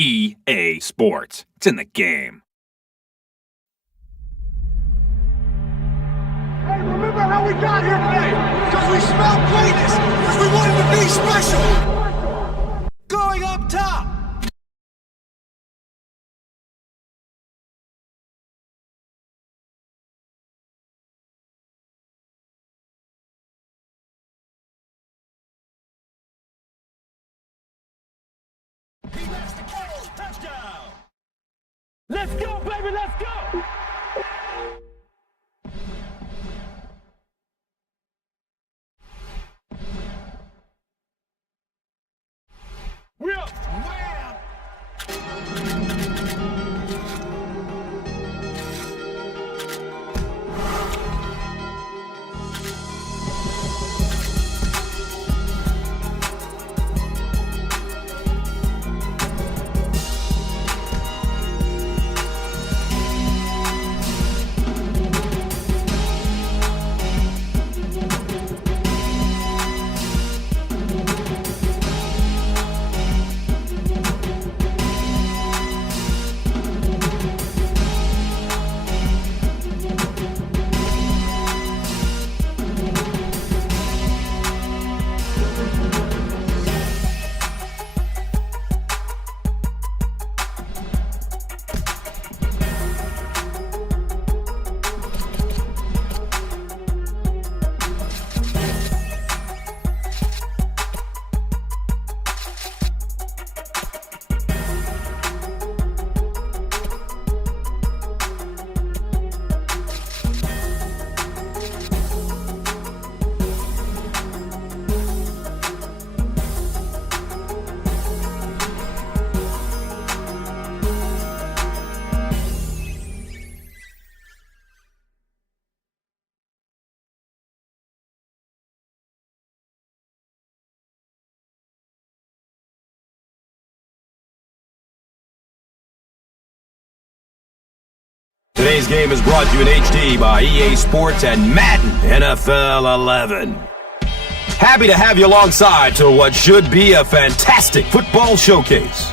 EA Sports. It's in the game. Hey, remember how we got here today? Because we smelled greatness. Because we wanted to be special. Going up top. He lets the goal. Touchdown. Let's go, baby. Let's go. We're up. Wham! Today's game is brought to you in HD by EA Sports and Madden NFL 11. Happy to have you alongside to what should be a fantastic football showcase.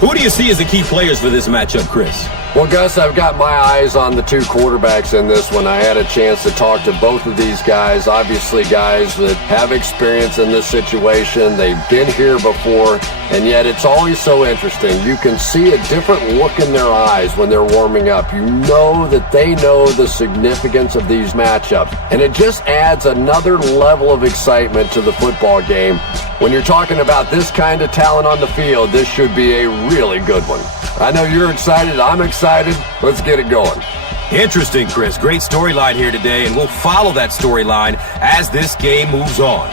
Who do you see as the key players for this matchup, Chris? Well, Gus, I've got my eyes on the two quarterbacks in this one. I had a chance to talk to both of these guys, obviously guys that have experience in this situation. They've been here before, and yet it's always so interesting. You can see a different look in their eyes when they're warming up. You know that they know the significance of these matchups, and it just adds another level of excitement to the football game. When you're talking about this kind of talent on the field, this should be a really good one. I know you're excited. I'm excited. Let's get it going. Interesting, Chris. Great storyline here today, and we'll follow that storyline as this game moves on.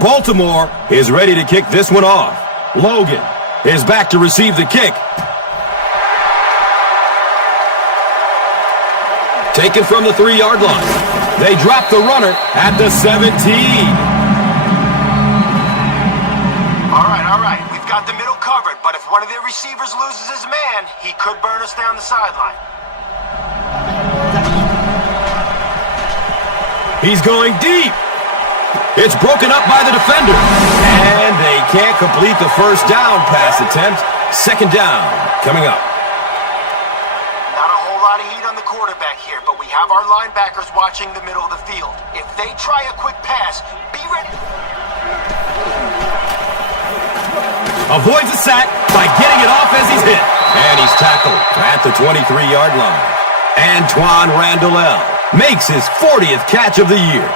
Baltimore is ready to kick this one off. Logan is back to receive the kick. Taken from the 3-yard line. They drop the runner at the 17. All right. We've got the middle covered, but if one of their receivers loses his man, he could burn us down the sideline. He's going deep. It's broken up by the defender. And they can't complete the first down pass attempt. Second down coming up. Not a whole lot of heat on the quarterback here, but we have our linebackers watching the middle of the field. If they try a quick pass, be ready. Avoids a sack by getting it off as he's hit. And he's tackled at the 23-yard line. Antoine Randall makes his 40th catch of the year.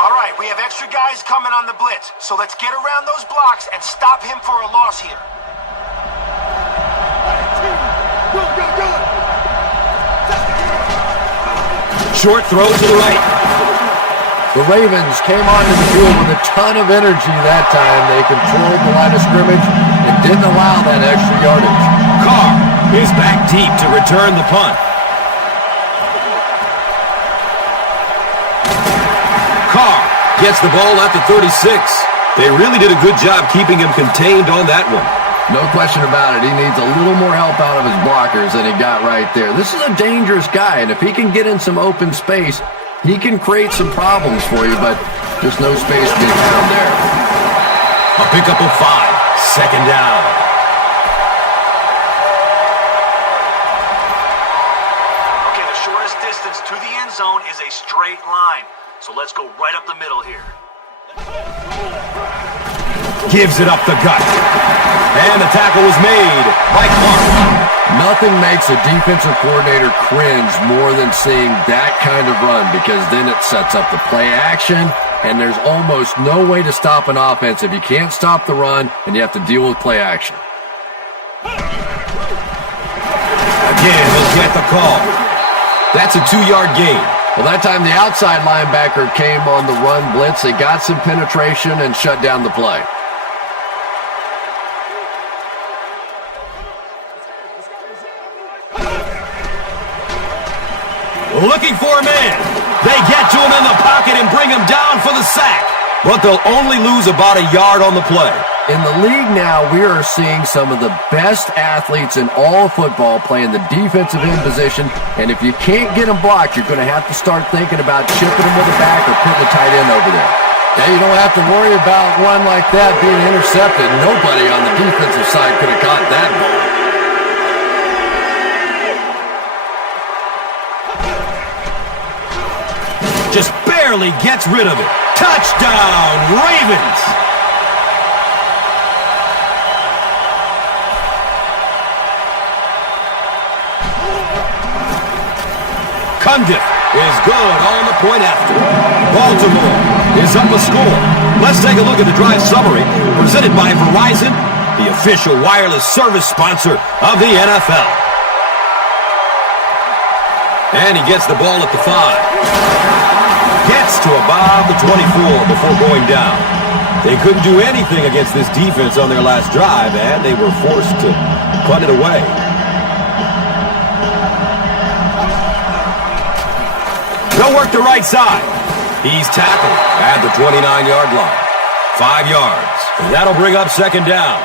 All right, we have extra guys coming on the blitz, so let's get around those blocks and stop him for a loss here. Short throw to the right. The Ravens came onto the field with a ton of energy that time. They controlled the line of scrimmage and didn't allow that extra yardage. Carr is back deep to return the punt. Carr gets the ball at the 36. They really did a good job keeping him contained on that one. No question about it. He needs a little more help out of his blockers than he got right there. This is a dangerous guy, and if he can get in some open space, he can create some problems for you, but just no space to be found there. A pickup of 5. Second down. Okay, the shortest distance to the end zone is a straight line. So let's go right up the middle here. Gives it up the gut. And the tackle was made by Clark. Nothing makes a defensive coordinator cringe more than seeing that kind of run, because then it sets up the play action, and there's almost no way to stop an offense if you can't stop the run and you have to deal with play action. Again, he'll get the call. That's a 2-yard gain. Well, that time the outside linebacker came on the run blitz. They got some penetration and shut down the play. Looking for a man. They get to him in the pocket and bring him down for the sack. But they'll only lose about a yard on the play. In the league now, we are seeing some of the best athletes in all of football playing the defensive end position. And if you can't get them blocked, you're going to have to start thinking about chipping them with the back or putting the tight end over there. Now, you don't have to worry about one like that being intercepted. Nobody on the defensive side could have caught that ball. Just barely gets rid of it. Touchdown, Ravens! Cundiff is good on the point after. Baltimore is up a score. Let's take a look at the drive summary presented by Verizon, the official wireless service sponsor of the NFL. And he gets the ball at the 5. Gets to about the 24 before going down. They couldn't do anything against this defense on their last drive, and they were forced to punt it away. They'll work the right side. He's tackled at the 29-yard line. 5 yards. And that'll bring up second down.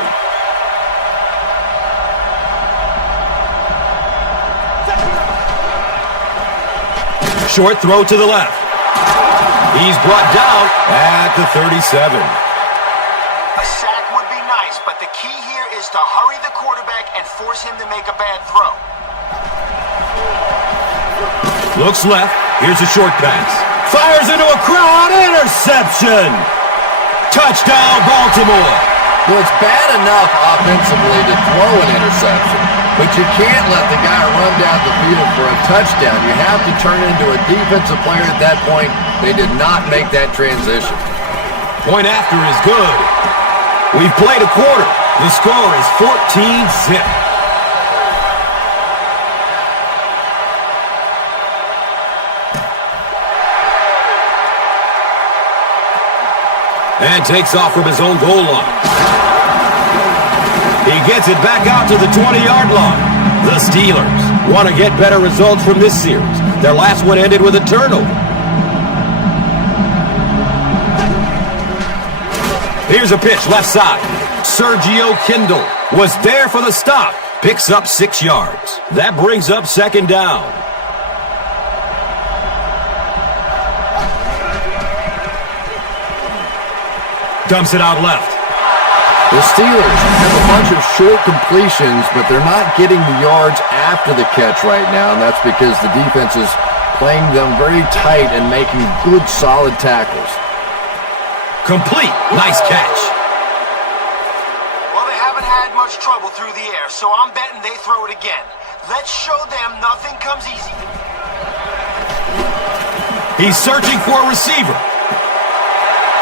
Short throw to the left. He's brought down at the 37. A sack would be nice, but the key here is to hurry the quarterback and force him to make a bad throw. Looks left. Here's a short pass. Fires into a crowd. Interception. Touchdown, Baltimore. Well, it's bad enough offensively to throw an interception, but you can't let the guy run down the field for a touchdown. You have to turn into a defensive player at that point. They did not make that transition. Point after is good. We've played a quarter. The score is 14-zip. And takes off from his own goal line. He gets it back out to the 20-yard line. The Steelers want to get better results from this series. Their last one ended with a turnover. Here's a pitch left side. Sergio Kindle was there for the stop. Picks up 6 yards. That brings up second down. Dumps it out left. The Steelers have a bunch of short completions, but they're not getting the yards after the catch right now, and that's because the defense is playing them very tight and making good, solid tackles. Complete. Nice catch. Well, they haven't had much trouble through the air, so I'm betting they throw it again. Let's show them nothing comes easy. He's searching for a receiver.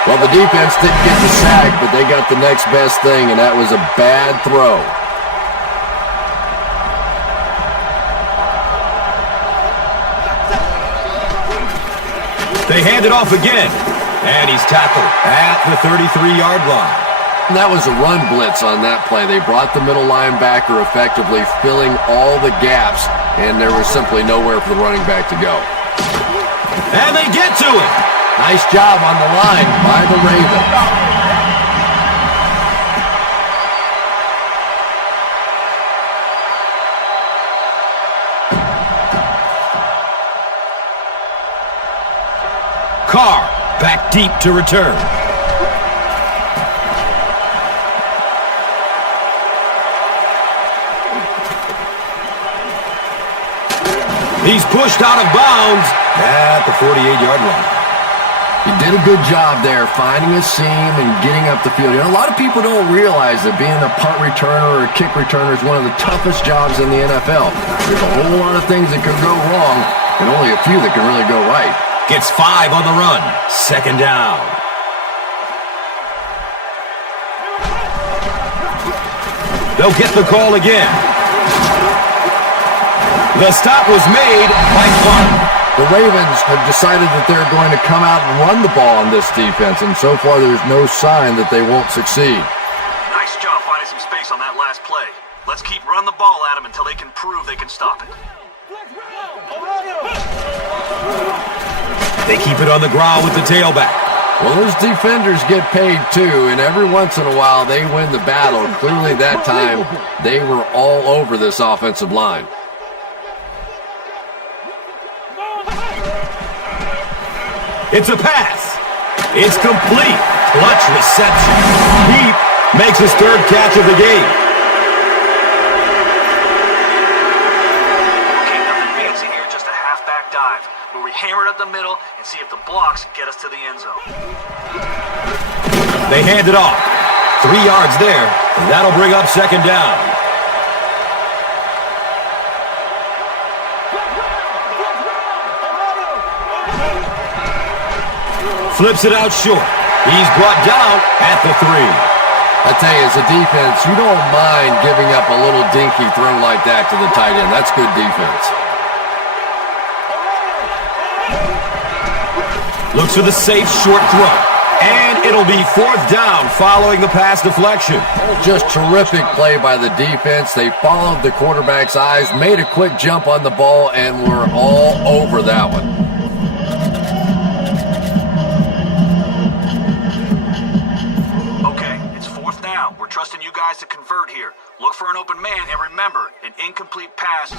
Well, the defense didn't get the sack, but they got the next best thing, and that was a bad throw. They hand it off again, and he's tackled at the 33-yard line. That was a run blitz on that play. They brought the middle linebacker effectively filling all the gaps, and there was simply nowhere for the running back to go. And they get to it. Nice job on the line by the Ravens. Carr back deep to return. He's pushed out of bounds at the 48-yard line. He did a good job there finding a seam and getting up the field. You know, a lot of people don't realize that being a punt returner or a kick returner is one of the toughest jobs in the NFL. There's a whole lot of things that could go wrong and only a few that can really go right. Gets 5 on the run. Second down. They'll get the call again. The stop was made by Clark. The Ravens have decided that they're going to come out and run the ball on this defense, and so far there's no sign that they won't succeed. Nice job finding some space on that last play. Let's keep running the ball at them until they can prove they can stop it. They keep it on the ground with the tailback. Well, those defenders get paid too, and every once in a while they win the battle. Clearly that time they were all over this offensive line. It's a pass. It's complete. Clutch reception. Heap makes his third catch of the game. Okay, nothing fancy here, just a halfback dive, where we hammer it up the middle and see if the blocks get us to the end zone. They hand it off. 3 yards there, and that'll bring up second down. Flips it out short. He's brought down at the 3. I tell you, as a defense, you don't mind giving up a little dinky throw like that to the tight end. That's good defense. Looks for the safe short throw. And it'll be 4th down following the pass deflection. Just terrific play by the defense. They followed the quarterback's eyes, made a quick jump on the ball, and were all over that one. Trusting you guys to convert here. Look for an open man, and remember, an incomplete pass.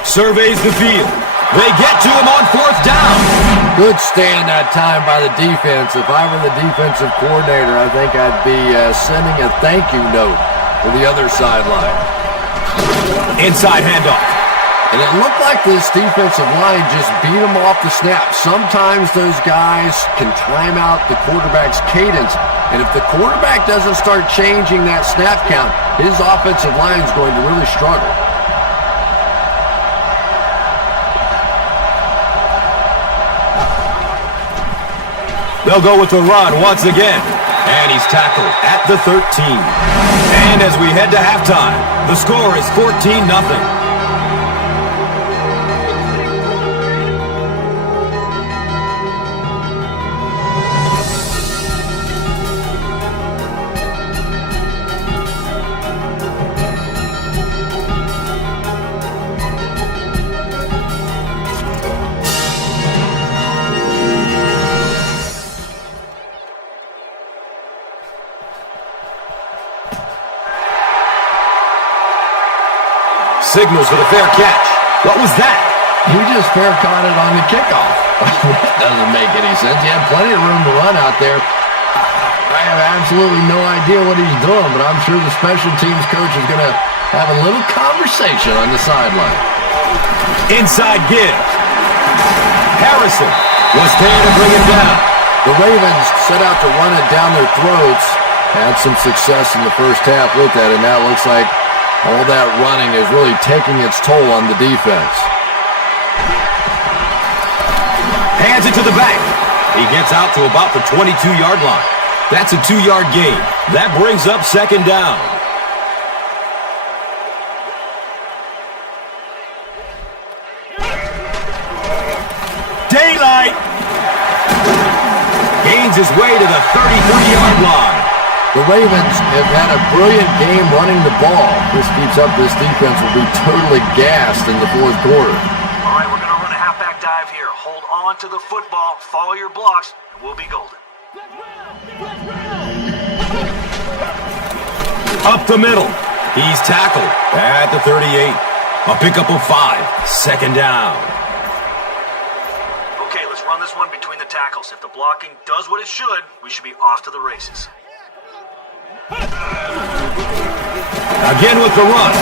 Surveys the field. They get to him on 4th down. Good stand that time by the defense. If I were the defensive coordinator, I think I'd be sending a thank you note to the other sideline. Inside handoff. And it looked like this defensive line just beat them off the snap. Sometimes those guys can time out the quarterback's cadence. And if the quarterback doesn't start changing that snap count, his offensive line is going to really struggle. They'll go with the run once again. And he's tackled at the 13. And as we head to halftime, the score is 14-0. Signals for the fair catch. What was that? He just fair caught it on the kickoff. That doesn't make any sense. He had plenty of room to run out there. I have absolutely no idea what he's doing, but I'm sure the special teams coach is going to have a little conversation on the sideline. Inside give. Harrison was there to bring it down. The Ravens set out to run it down their throats. Had some success in the first half with that, and now it looks like all that running is really taking its toll on the defense. Hands it to the back. He gets out to about the 22-yard line. That's a 2-yard gain. That brings up second down. Daylight. Gains his way to the 33-yard line. The Ravens have had a brilliant game running the ball. This keeps up, this defense will be totally gassed in the fourth quarter. All right, we're going to run a halfback dive here. Hold on to the football, follow your blocks, and we'll be golden. Up the middle. He's tackled at the 38. A pickup of 5. Second down. Okay, let's run this one between the tackles. If the blocking does what it should, we should be off to the races. Again with the run.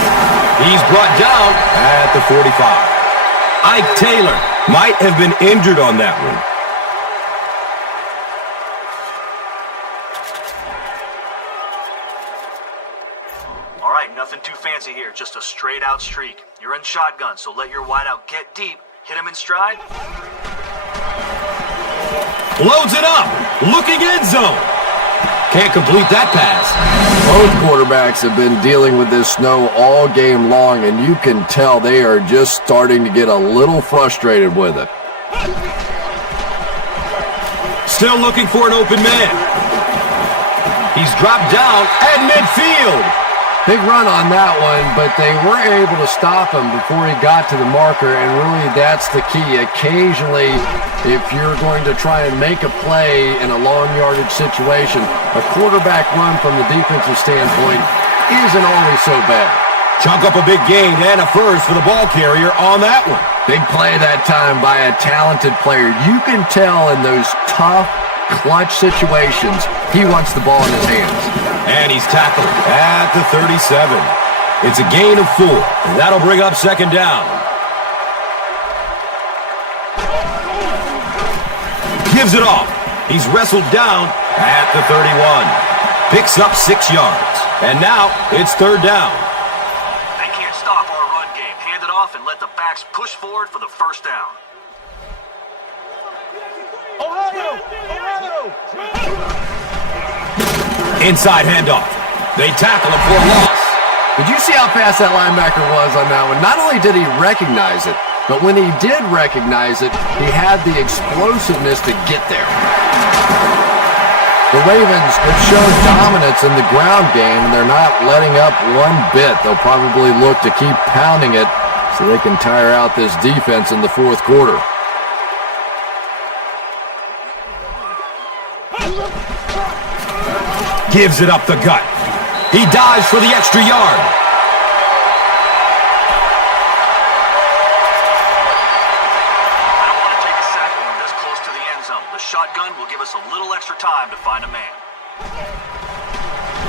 He's brought down at the 45. Ike Taylor might have been injured on that one. All right, nothing too fancy here, just a straight out streak. You're in shotgun, so let your wideout get deep, hit him in stride. Loads it up. Looking end zone. Can't complete that pass. Both quarterbacks have been dealing with this snow all game long, and you can tell they are just starting to get a little frustrated with it. Still looking for an open man. He's dropped down at midfield. Big run on that one, but they were able to stop him before he got to the marker, and really that's the key. Occasionally, if you're going to try and make a play in a long yardage situation, a quarterback run from the defensive standpoint isn't always so bad. Chunk up a big gain and a first for the ball carrier on that one. Big play that time by a talented player. You can tell in those tough, clutch situations, he wants the ball in his hands. And he's tackled at the 37. It's a gain of 4, and that'll bring up second down. Gives it off. He's wrestled down at the 31. Picks up 6 yards. And now it's third down. They can't stop our run game. Hand it off and let the backs push forward for the first down. Inside handoff. They tackle him for a loss. Did you see how fast that linebacker was on that one? Not only did he recognize it, but when he did recognize it, he had the explosiveness to get there. The Ravens have shown dominance in the ground game, and they're not letting up one bit. They'll probably look to keep pounding it so they can tire out this defense in the fourth quarter. Gives it up the gut. He dives for the extra yard. I don't want to take a sack when we're this close to the end zone. The shotgun will give us a little extra time to find a man.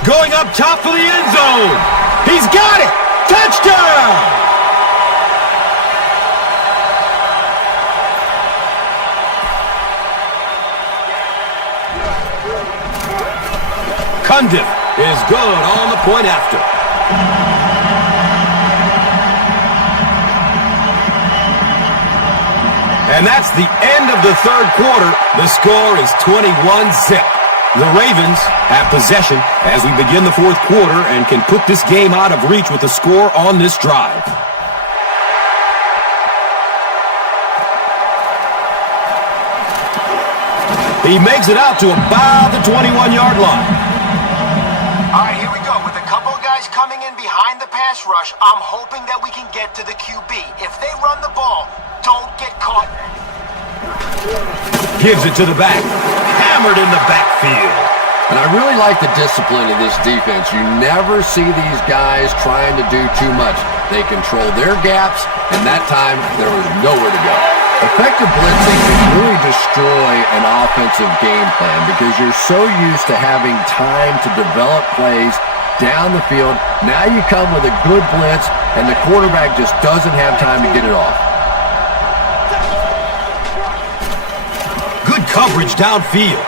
Going up top for the end zone. He's got it. Touchdown. Cundiff is good on the point after. And that's the end of the third quarter. The score is 21-zip. The Ravens have possession as we begin the fourth quarter and can put this game out of reach with the score on this drive. He makes it out to about the 21-yard line. All right, here we go. With a couple of guys coming in behind the pass rush, I'm hoping that we can get to the QB. If they run the ball, don't get caught. Gives it to the back. Hammered in the backfield. And I really like the discipline of this defense. You never see these guys trying to do too much. They control their gaps, and that time there was nowhere to go. Effective blitzing can really destroy an offensive game plan because you're so used to having time to develop plays down the field. Now you come with a good blitz, and the quarterback just doesn't have time to get it off. Good coverage downfield.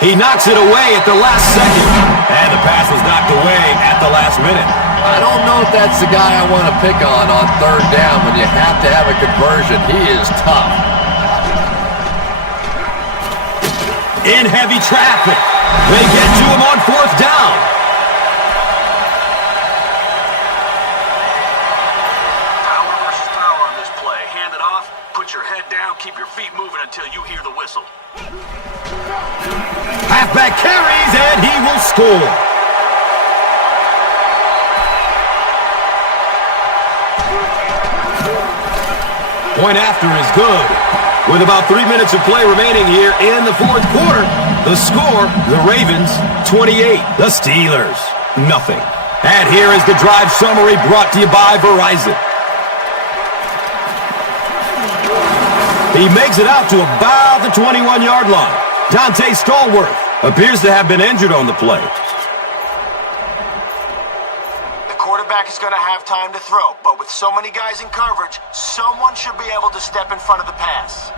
He knocks it away at the last second, and the pass was knocked away at the last minute. I don't know if that's the guy I want to pick on third down when you have to have a conversion. He is tough. in heavy traffic. They get to him on fourth down. Power versus power on this play. Hand it off, put your head down, keep your feet moving until you hear the whistle. Halfback carries, and he will score. Point after is good. With about 3 minutes of play remaining here in the fourth quarter, the score, the Ravens, 28. The Steelers, nothing. And here is the drive summary brought to you by Verizon. He makes it out to about the 21-yard line. Dante Stallworth appears to have been injured on the play. The quarterback is going to have time to throw, but with so many guys in coverage, someone should be able to step in front of the pass.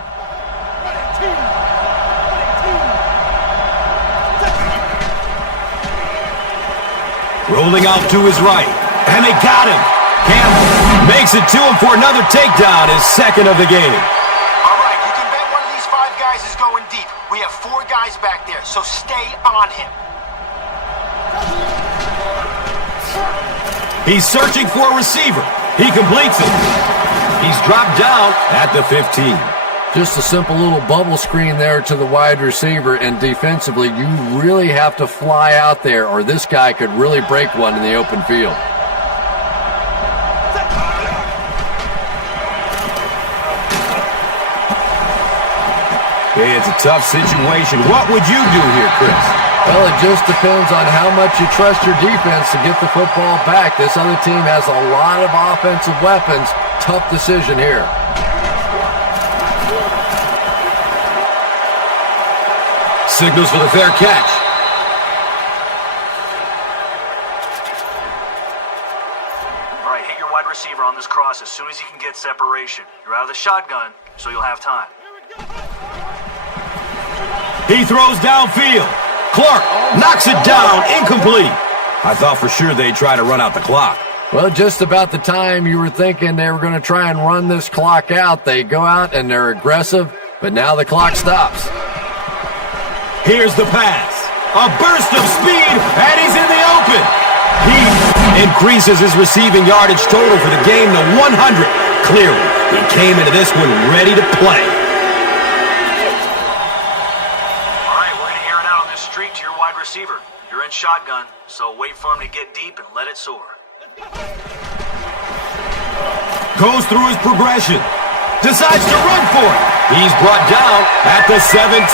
Rolling out to his right, and they got him. Campbell makes it to him for another takedown, his second of the game. All right, you can bet one of these 5 guys is going deep. We have 4 guys back there, so stay on him. He's searching for a receiver. He completes it. He's dropped down at the 15. Just a simple little bubble screen there to the wide receiver, and defensively, you really have to fly out there, or this guy could really break one in the open field. It's a tough situation. What would you do here, Chris? Well, it just depends on how much you trust your defense to get the football back. This other team has a lot of offensive weapons. Tough decision here. Signals for the fair catch. All right, hit your wide receiver on this cross as soon as you can get separation. You're out of the shotgun, so you'll have time. He throws downfield. Clark knocks it down, incomplete. I thought for sure they'd try to run out the clock. Well, just about the time you were thinking they were going to try and run this clock out, they go out and they're aggressive, but now the clock stops. Here's the pass. A burst of speed, and he's in the open. He increases his receiving yardage total for the game to 100. Clearly, he came into this one ready to play. To your wide receiver. You're in shotgun, so wait for him to get deep and let it soar. Goes through his progression. Decides to run for it. He's brought down at the 17.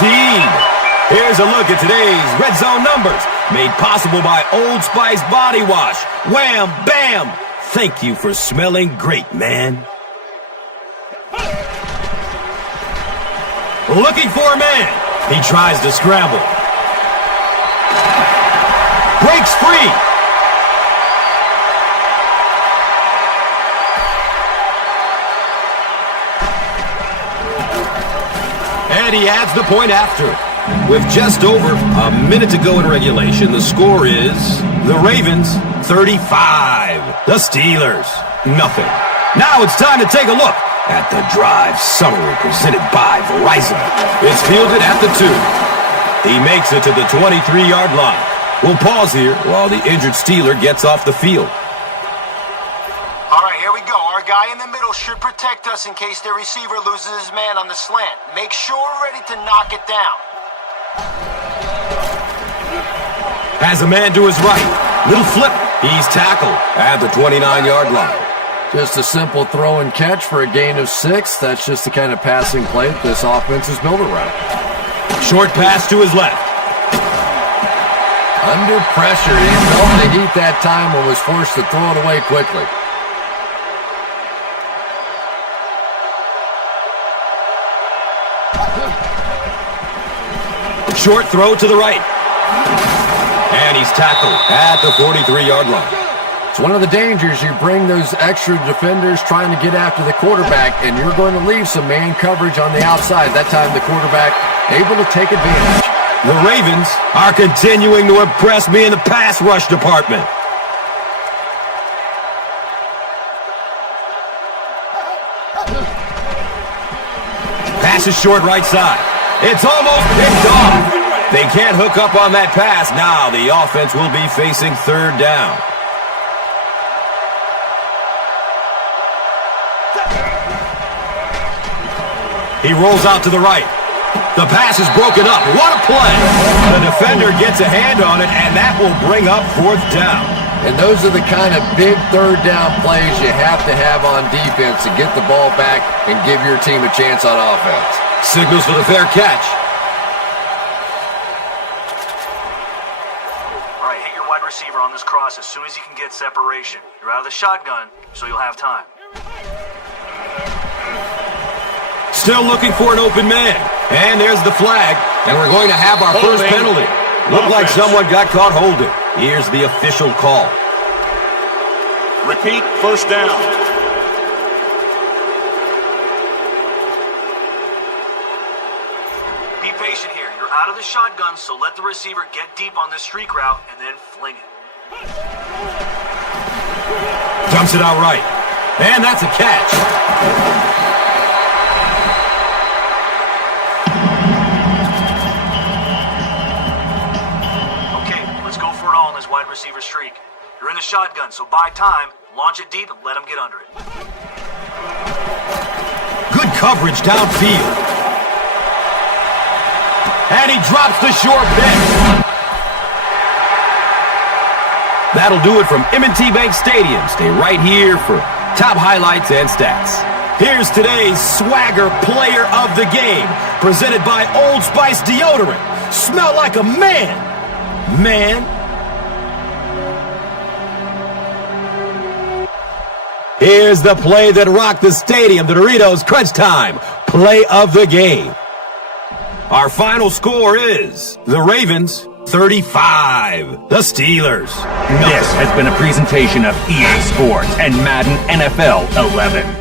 Here's a look at today's Red Zone numbers, made possible by Old Spice Body Wash. Wham, bam. Thank you for smelling great, man. Looking for a man. He tries to scramble. Breaks free. And he adds the point after. With just over a minute to go in regulation, the score is the Ravens 35, the Steelers nothing. Now it's time to take a look at the drive summary presented by Verizon. It's fielded at the 2. He makes it to the 23-yard line. We'll pause here while the injured Steeler gets off the field. All right, here we go. Our guy in the middle should protect us in case their receiver loses his man on the slant. Make sure we're ready to knock it down. Has a man to his right. Little flip. He's tackled at the 29-yard line. Just a simple throw and catch for a gain of 6. That's just the kind of passing play that this offense is built around. Short pass to his left. Under pressure, he felt the heat that time and was forced to throw it away quickly. Short throw to the right. And he's tackled at the 43-yard line. It's one of the dangers. You bring those extra defenders trying to get after the quarterback, and you're going to leave some man coverage on the outside. That time the quarterback able to take advantage. The Ravens are continuing to impress me in the pass rush department. Pass is short right side. It's almost picked off. They can't hook up on that pass. Now the offense will be facing third down. He rolls out to the right. The pass is broken up. What a play. The defender gets a hand on it, and that will bring up fourth down. And those are the kind of big third down plays you have to have on defense to get the ball back and give your team a chance on offense. Signals for the fair catch. All right, hit your wide receiver on this cross as soon as you can get separation. You're out of the shotgun, so you'll have time. Still looking for an open man. And there's the flag. And we're going to have our first penalty. Looked like someone got caught holding. Here's the official call. Repeat, first down. Be patient here. You're out of the shotgun, so let the receiver get deep on this streak route and then fling it. Dumps it out right. And that's a catch. Wide receiver streak. You're in the shotgun, so buy time, launch it deep, and let him get under it. Good coverage downfield. And he drops the short pick. That'll do it from M&T Bank Stadium. Stay right here for top highlights and stats. Here's today's Swagger Player of the Game, presented by Old Spice Deodorant. Smell like a man. Man. Here's the play that rocked the stadium, the Doritos Crunch Time Play of the Game. Our final score is the Ravens 35, the Steelers. This has been a presentation of EA Sports and Madden NFL 11.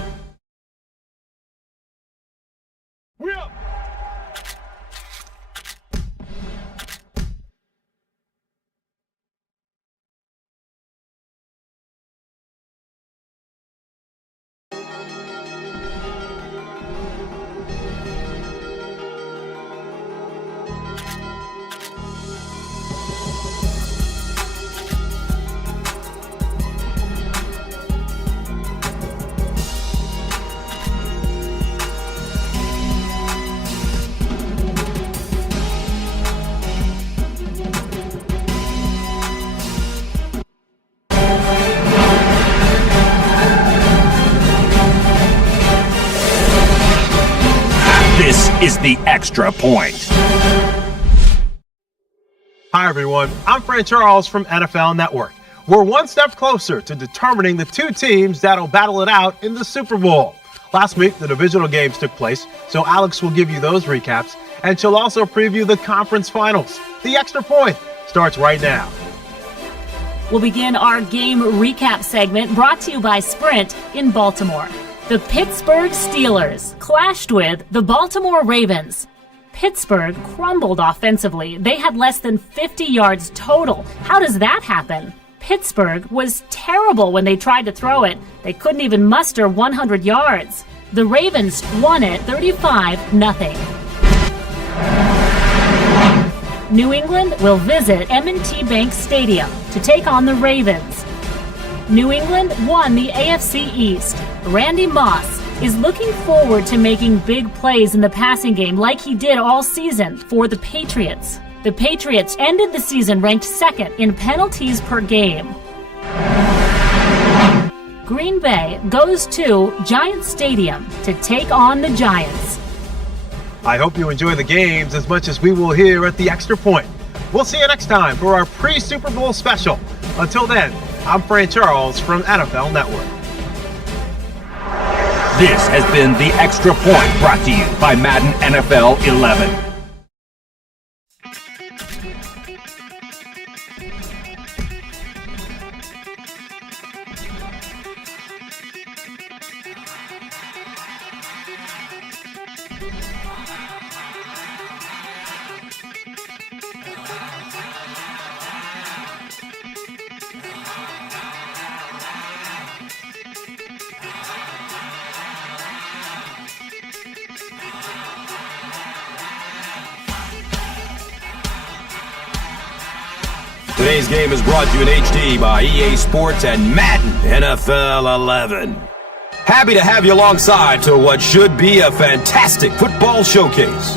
This is the Extra Point. Hi, everyone. I'm Fran Charles from NFL Network. We're one step closer to determining the two teams that'll battle it out in the Super Bowl. Last week, the divisional games took place, so Alex will give you those recaps, and she'll also preview the conference finals. The Extra Point starts right now. We'll begin our game recap segment brought to you by Sprint in Baltimore. The Pittsburgh Steelers clashed with the Baltimore Ravens. Pittsburgh crumbled offensively. They had less than 50 yards total. How does that happen? Pittsburgh was terrible when they tried to throw it. They couldn't even muster 100 yards. The Ravens won it 35-0. New England will visit M&T Bank Stadium to take on the Ravens. New England won the AFC East. Randy Moss is looking forward to making big plays in the passing game like he did all season for the Patriots. The Patriots ended the season ranked second in penalties per game. Green Bay goes to Giants Stadium to take on the Giants. I hope you enjoy the games as much as we will here at the Extra Point. We'll see you next time for our pre-Super Bowl special. Until then, I'm Fran Charles from NFL Network. This has been the Extra Point brought to you by Madden NFL 11. Today's game is brought to you in HD by EA Sports and Madden NFL 11. Happy to have you alongside to what should be a fantastic football showcase.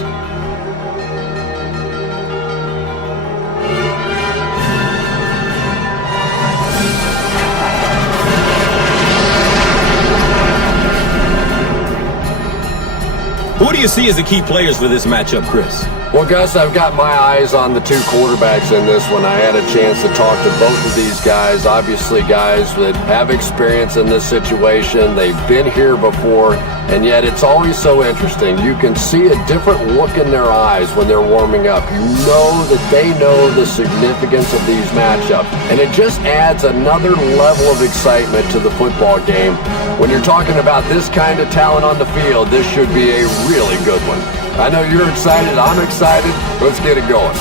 Who do you see as the key players for this matchup, Chris? Well, Gus, I've got my eyes on the two quarterbacks in this one. I had a chance to talk to both of these guys, obviously guys that have experience in this situation. They've been here before, and yet it's always so interesting. You can see a different look in their eyes when they're warming up. You know that they know the significance of these matchups, and it just adds another level of excitement to the football game. When you're talking about this kind of talent on the field, this should be a really good one. I know you're excited. I'm excited. Let's get it going.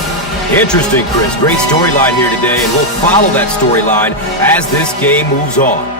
Interesting, Chris. Great storyline here today, and we'll follow that storyline as this game moves on.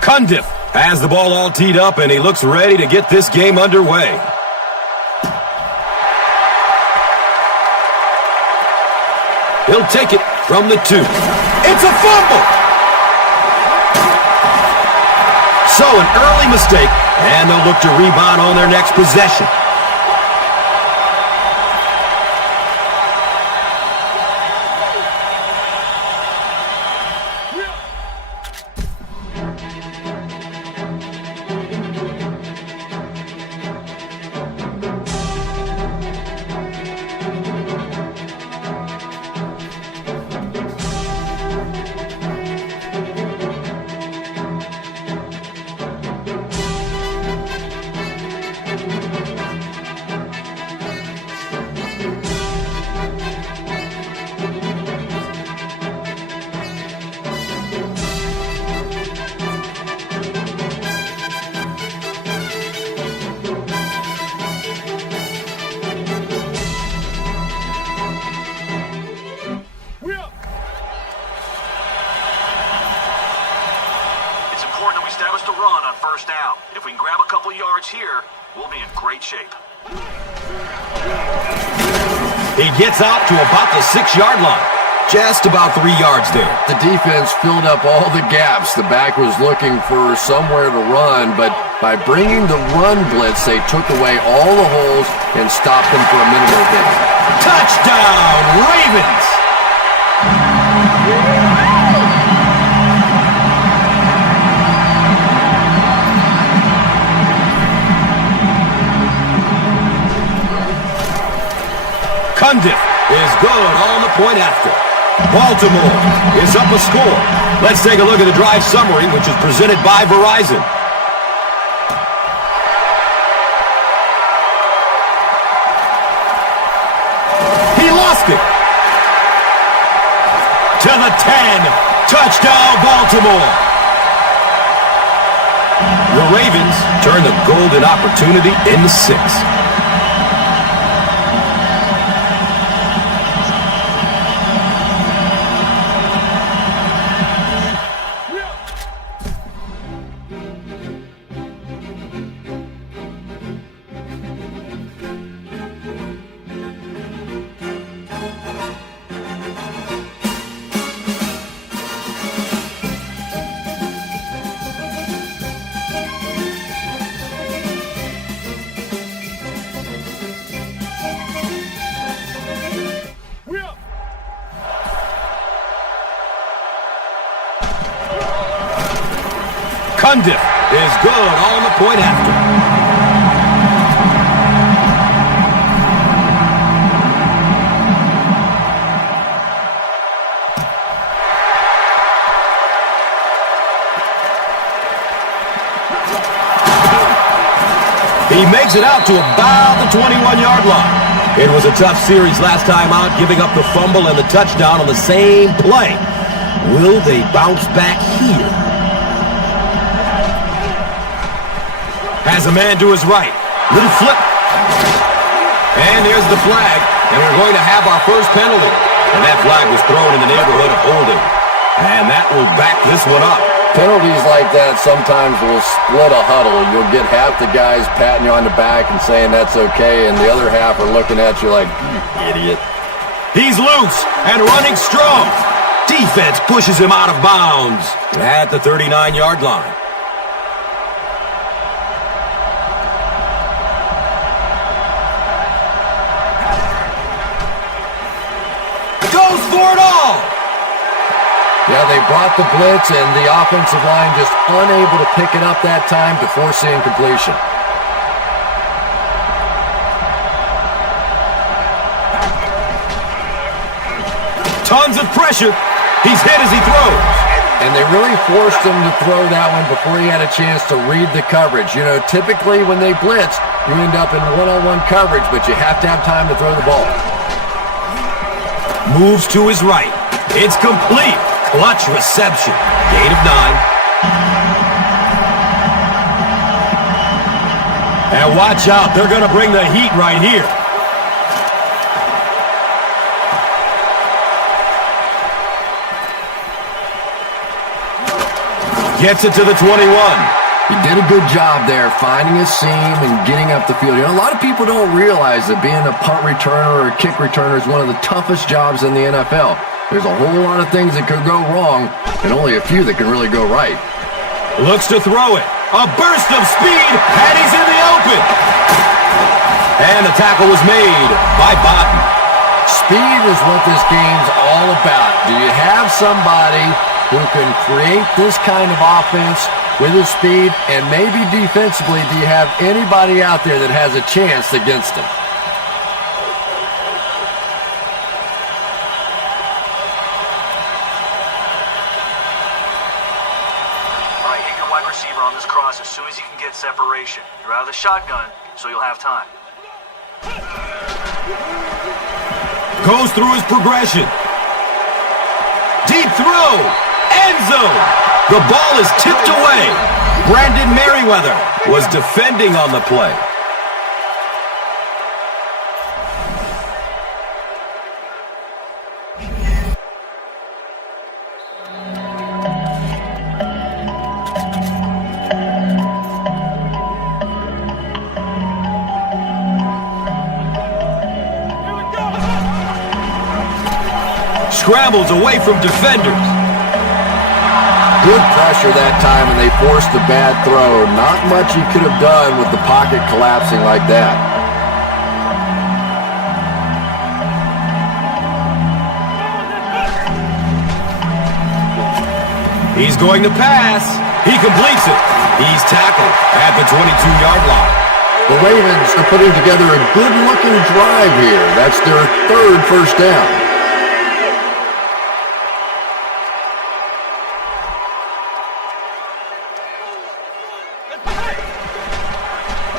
Cundiff has the ball all teed up, and he looks ready to get this game underway. He'll take it from the 2. It's a fumble! So an early mistake, and they'll look to rebound on their next possession. He gets out to about the 6-yard line. Just about 3 yards there. The defense filled up all the gaps. The back was looking for somewhere to run, but by bringing the run blitz, they took away all the holes and stopped them for a minimal gain. Touchdown, Ravens! Cundiff is good on the point after. Baltimore is up a score. Let's take a look at the drive summary, which is presented by Verizon. He lost it. To the 10. Touchdown, Baltimore. The Ravens turn the golden opportunity into 6. Cundiff is good on the point after. He makes takes it out to about the 21-yard line. It was a tough series last time out, giving up the fumble and the touchdown on the same play. Will they bounce back here? Has a man to his right. Little flip. And there's the flag. And we're going to have our first penalty. And that flag was thrown in the neighborhood of holding. And that will back this one up. Penalties like that sometimes will split a huddle. You'll get half the guys patting you on the back and saying that's okay, and the other half are looking at you like, you idiot. He's loose and running strong. Defense pushes him out of bounds at the 39-yard line. Goes for it all. Yeah, they brought the blitz, and the offensive line just unable to pick it up that time to force the incompletion. Tons of pressure. He's hit as he throws. And they really forced him to throw that one before he had a chance to read the coverage. You know, typically when they blitz, you end up in one-on-one coverage, but you have to have time to throw the ball. Moves to his right. It's complete. Clutch reception. Gain of 9. And watch out. They're going to bring the heat right here. Gets it to the 21. He did a good job there finding his seam and getting up the field. You know, a lot of people don't realize that being a punt returner or a kick returner is one of the toughest jobs in the NFL. There's a whole lot of things that could go wrong and only a few that can really go right. Looks to throw it. A burst of speed, and he's in the open. And the tackle was made by Botton. Speed is what this game's all about. Do you have somebody who can create this kind of offense with his speed, and maybe defensively, do you have anybody out there that has a chance against him? All right, hit your wide receiver on this cross as soon as you can get separation. You're out of the shotgun, so you'll have time. Goes through his progression. Deep throw. End zone. The ball is tipped away. Brandon Merriweather was defending on the play. Scrambles away from defenders. Good pressure that time, and they forced a bad throw. Not much he could have done with the pocket collapsing like that. He's going to pass. He completes it. He's tackled at the 22-yard line. The Ravens are putting together a good-looking drive here. That's their third first down.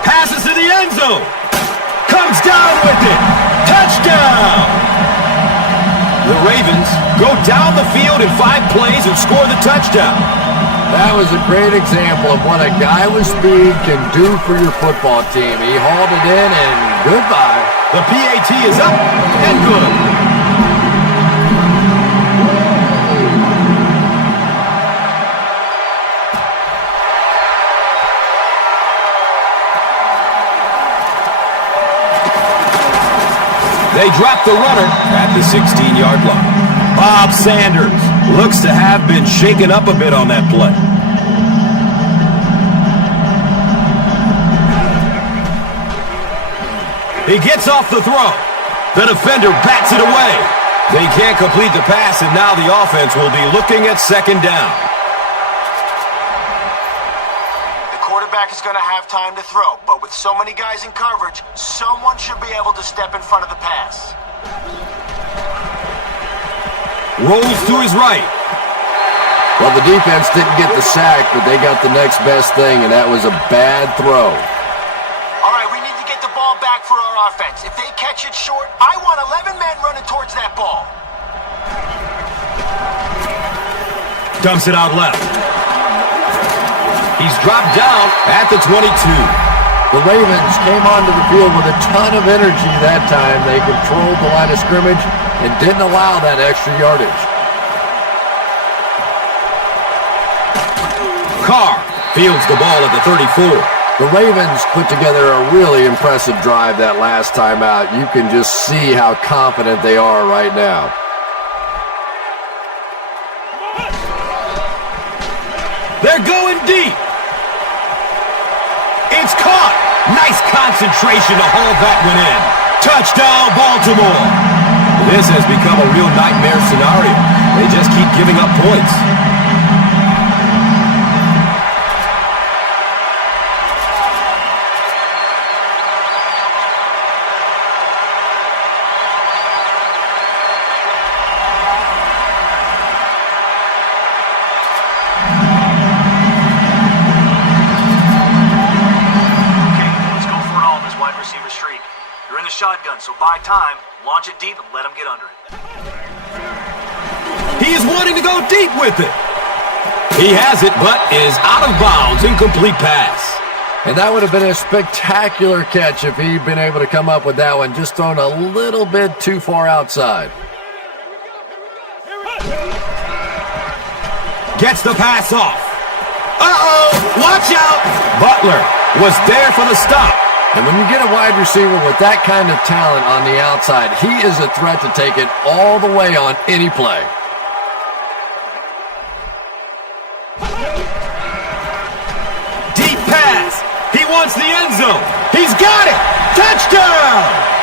Passes to the end zone. Comes down with it. Touchdown! The Ravens go down the field in 5 plays and score the touchdown. That was a great example of what a guy with speed can do for your football team. He hauled it in and goodbye. The PAT is up and good. They drop the runner at the 16-yard line. Bob Sanders looks to have been shaken up a bit on that play. He gets off the throw. The defender bats it away. They can't complete the pass, and now the offense will be looking at second down. The quarterback is going to have time to throw, but with so many guys in coverage, someone should be able to step in front of the pass. Rolls to his right. Well, the defense didn't get the sack, but they got the next best thing, and that was a bad throw. All right, we offense. If they catch it short, I want 11 men running towards that ball. Dumps it out left. He's dropped down at the 22. The Ravens came onto the field with a ton of energy that time. They controlled the line of scrimmage and didn't allow that extra yardage. Carr fields the ball at the 34. The Ravens put together a really impressive drive that last time out. You can just see how confident they are right now. They're going deep. It's caught. Nice concentration to haul that one in. Touchdown, Baltimore. This has become a real nightmare scenario. They just keep giving up points. Shotgun, so buy time, launch it deep, and let him get under it. He is wanting to go deep with it. He has it, but is out of bounds. Incomplete pass. And that would have been a spectacular catch if he'd been able to come up with that one, just thrown a little bit too far outside. Gets the pass off. Uh-oh, watch out. Butler was there for the stop. And when you get a wide receiver with that kind of talent on the outside, he is a threat to take it all the way on any play. Deep pass. He wants the end zone. He's got it. Touchdown.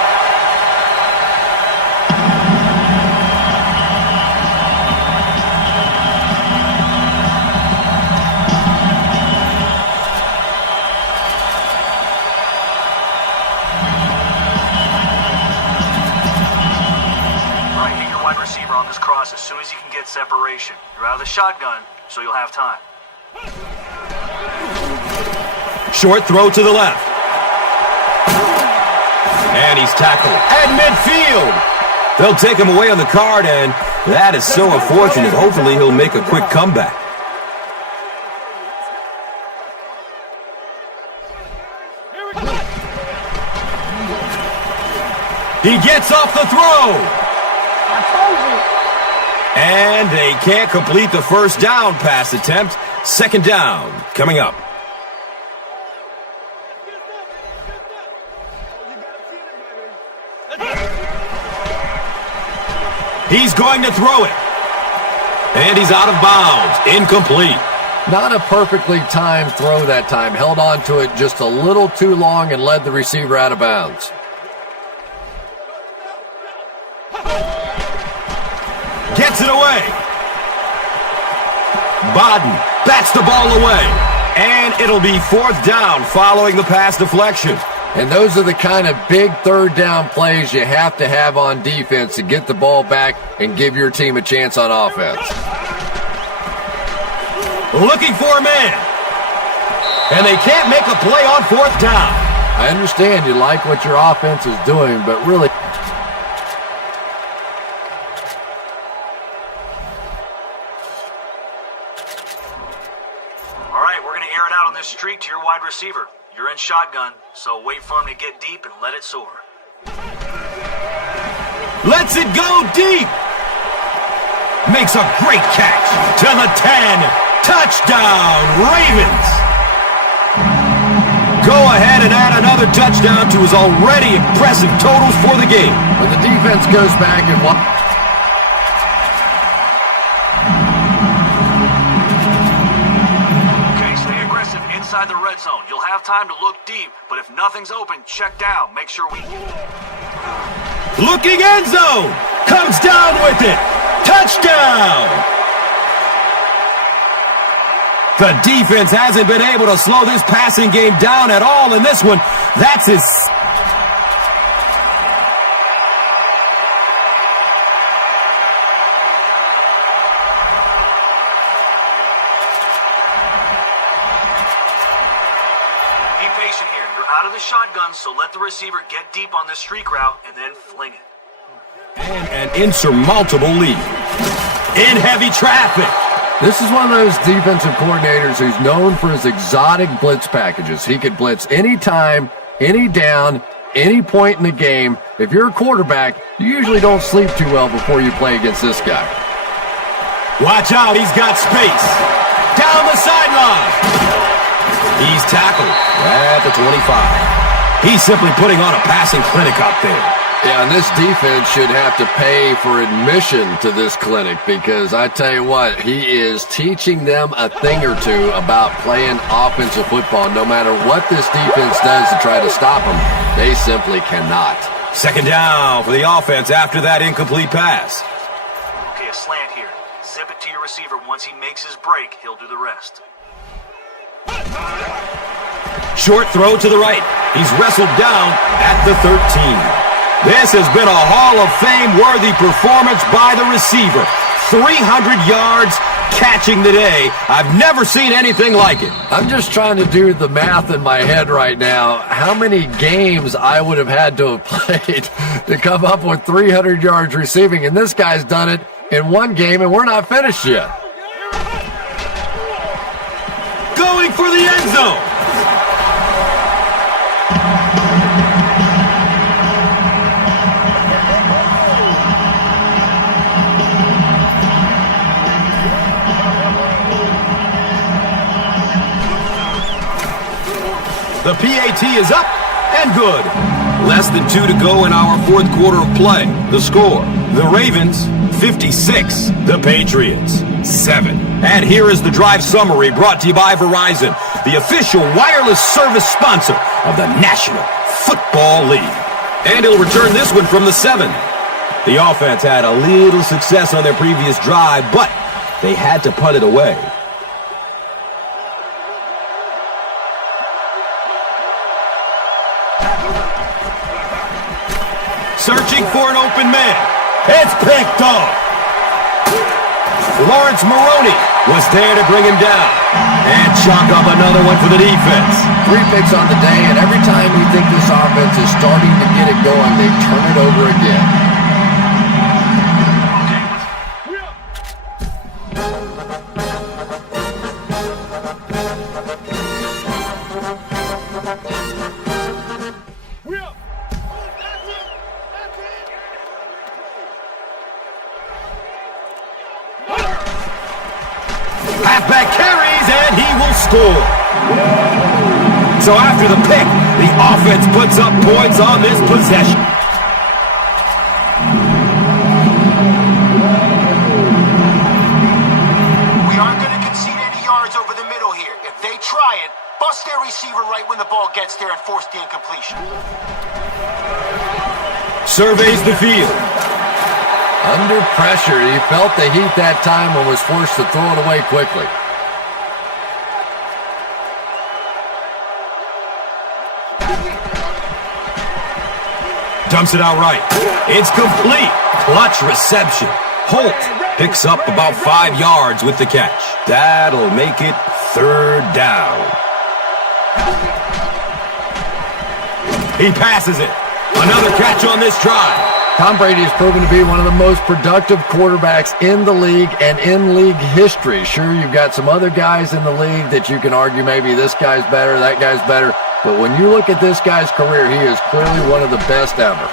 As soon as you can get separation. You're out of the shotgun, so you'll have time. Short throw to the left. And he's tackled at midfield. They'll take him away on the card, and that is so unfortunate. Hopefully he'll make a quick comeback. He gets off the throw. And they can't complete the first down pass attempt. Second down coming up. He's going to throw it. And he's out of bounds. Incomplete. Not a perfectly timed throw that time. Held on to it just a little too long and led the receiver out of bounds. Gets it away. Madden bats the ball away. And it'll be fourth down following the pass deflection. And those are the kind of big third down plays you have to have on defense to get the ball back and give your team a chance on offense. Looking for a man. And they can't make a play on fourth down. I understand you like what your offense is doing, but really... Streak to your wide receiver. You're in shotgun, so wait for him to get deep and let it soar. Lets it go deep. Makes a great catch to the 10. Touchdown, Ravens. Go ahead and add another touchdown to his already impressive totals for the game. When the defense goes back and inside the red zone. You'll have time to look deep, but if nothing's open, check down. Make sure we... Looking end zone! Comes down with it! Touchdown! The defense hasn't been able to slow this passing game down at all in this one. That's his... the shotgun, so let the receiver get deep on this streak route and then fling it. And an insurmountable lead. In heavy traffic. This is one of those defensive coordinators who's known for his exotic blitz packages. He could blitz any time, any down, any point in the game. If you're a quarterback, you usually don't sleep too well before you play against this guy. Watch out, he's got space. Down the sideline. He's tackled at the 25. He's simply putting on a passing clinic out there. Yeah, and this defense should have to pay for admission to this clinic because I tell you what, he is teaching them a thing or two about playing offensive football. No matter what this defense does to try to stop them, they simply cannot. Second down for the offense after that incomplete pass. Okay, a slant here. Zip it to your receiver. Once he makes his break, he'll do the rest. Short throw to the right. He's wrestled down at the 13. This has been a Hall of Fame-worthy performance by the receiver. 300 yards catching today. I've never seen anything like it. I'm just trying to do the math in my head right now. How many games I would have had to have played to come up with 300 yards receiving, and this guy's done it in one game, and we're not finished yet. Going for the end zone. The PAT is up and good. Less than 2 to go in our fourth quarter of play. The score, the Ravens 56, the Patriots 7. And here is the drive summary brought to you by Verizon, the official wireless service sponsor of the National Football League. And he'll return this one from the 7. The offense had a little success on their previous drive, but they had to punt it away. Searching for an open man. It's picked off. Lawrence Maroney was there to bring him down. And chalk up another one for the defense. 3 picks on the day, and every time you think this offense is starting to get it going, they turn it over again. Halfback carries, and he will score. So after the pick, the offense puts up points on this possession. We aren't going to concede any yards over the middle here. If they try it, bust their receiver right when the ball gets there and force the incompletion. Surveys the field. Under pressure, he felt the heat that time and was forced to throw it away quickly. Dumps it out right. It's complete. Clutch reception. Holt picks up about 5 yards with the catch. That'll make it third down. He passes it. Another catch on this drive. Tom Brady has proven to be one of the most productive quarterbacks in the league and in league history. Sure, you've got some other guys in the league that you can argue maybe this guy's better, that guy's better. But when you look at this guy's career, he is clearly one of the best ever.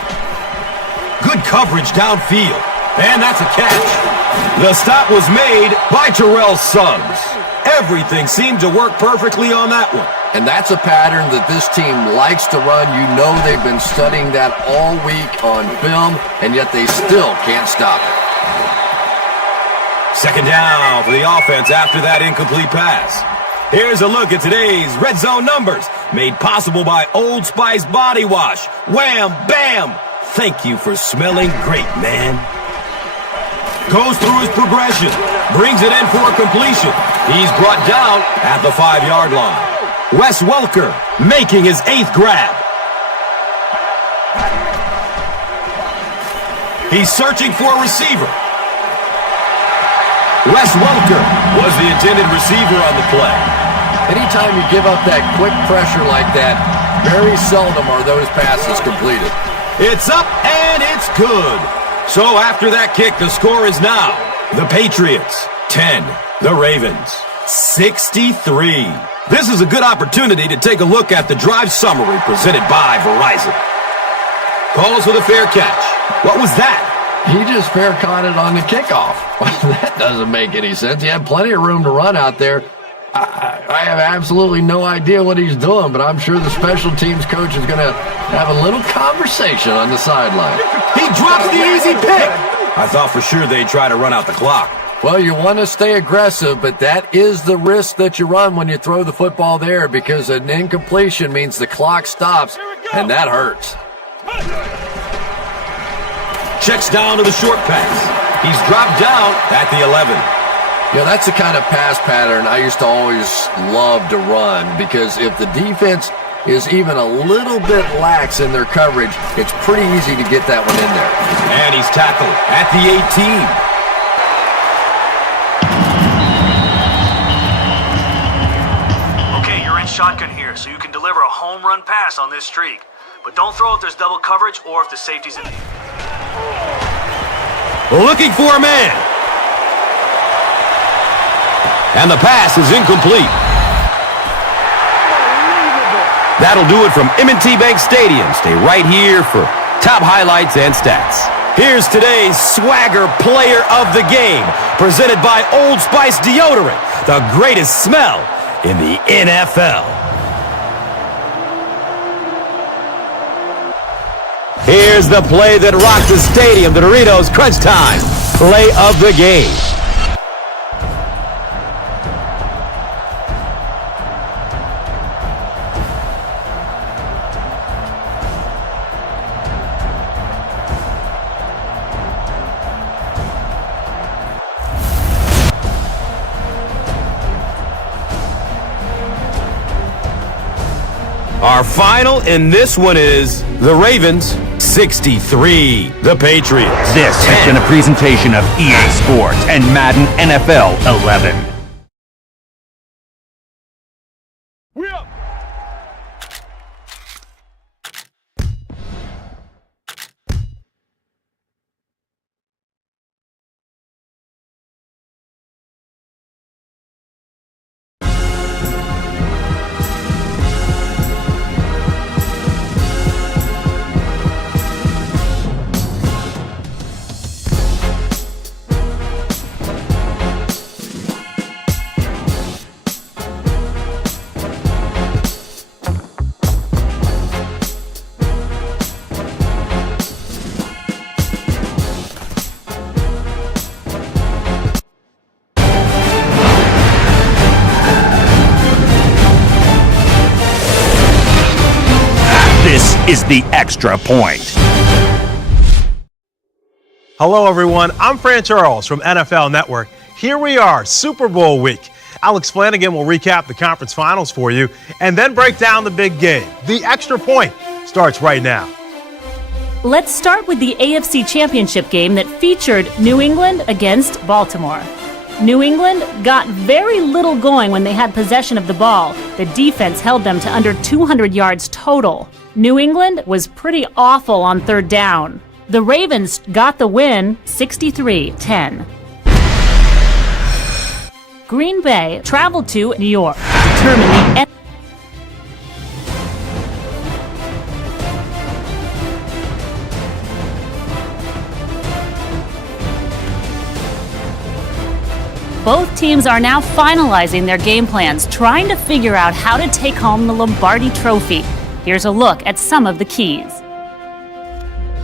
Good coverage downfield. And that's a catch. The stop was made by Terrell Suggs. Everything seemed to work perfectly on that one. And that's a pattern that this team likes to run. You know they've been studying that all week on film, and yet they still can't stop it. Second down for the offense after that incomplete pass. Here's a look at today's red zone numbers, made possible by Old Spice Body Wash. Wham, bam! Thank you for smelling great, man. Goes through his progression, brings it in for a completion. He's brought down at the 5-yard line. Wes Welker making his 8th grab. He's searching for a receiver. Wes Welker was the intended receiver on the play. Anytime you give up that quick pressure like that, Very seldom are those passes completed. It's up and it's good. So after that kick, the score is now the Patriots 10, the Ravens 63. This is a good opportunity to take a look at the drive summary presented by Verizon. Calls for the fair catch. What was that? He just fair caught it on the kickoff. That doesn't make any sense. He had plenty of room to run out there. I have absolutely no idea what he's doing, but I'm sure the special teams coach is going to have a little conversation on the sideline. He drops the easy pick. I thought for sure they'd try to run out the clock. Well, you want to stay aggressive, but that is the risk that you run when you throw the football there, because an incompletion means the clock stops, and that hurts. Checks down to the short pass. He's dropped down at the 11. Yeah, that's the kind of pass pattern I used to always love to run, because if the defense is even a little bit lax in their coverage, it's pretty easy to get that one in there. And he's tackled at the 18. Shotgun here, so you can deliver a home run pass on this streak. But don't throw if there's double coverage or if the safety's in. Looking for a man. And the pass is incomplete. That'll do it from M&T Bank Stadium. Stay right here for top highlights and stats. Here's today's Swagger Player of the Game, presented by Old Spice Deodorant, the greatest smell in the NFL. Here's the play that rocked the stadium, the Doritos Crunch Time Play of the Game. Our final in this one is the Ravens 63, the Patriots. This has been a presentation of EA Sports and Madden NFL 11. Is the extra point. Hello, everyone. I'm Fran Charles from NFL Network. Here we are, Super Bowl week. Alex Flanagan will recap the conference finals for you and then break down the big game. The extra point starts right now. Let's start with the AFC Championship game that featured New England against Baltimore. New England got very little going when they had possession of the ball. The defense held them to under 200 yards total. New England was pretty awful on third down. The Ravens got the win 63-10. Green Bay traveled to New York to determine the Both teams are now finalizing their game plans, trying to figure out how to take home the Lombardi Trophy. Here's a look at some of the keys.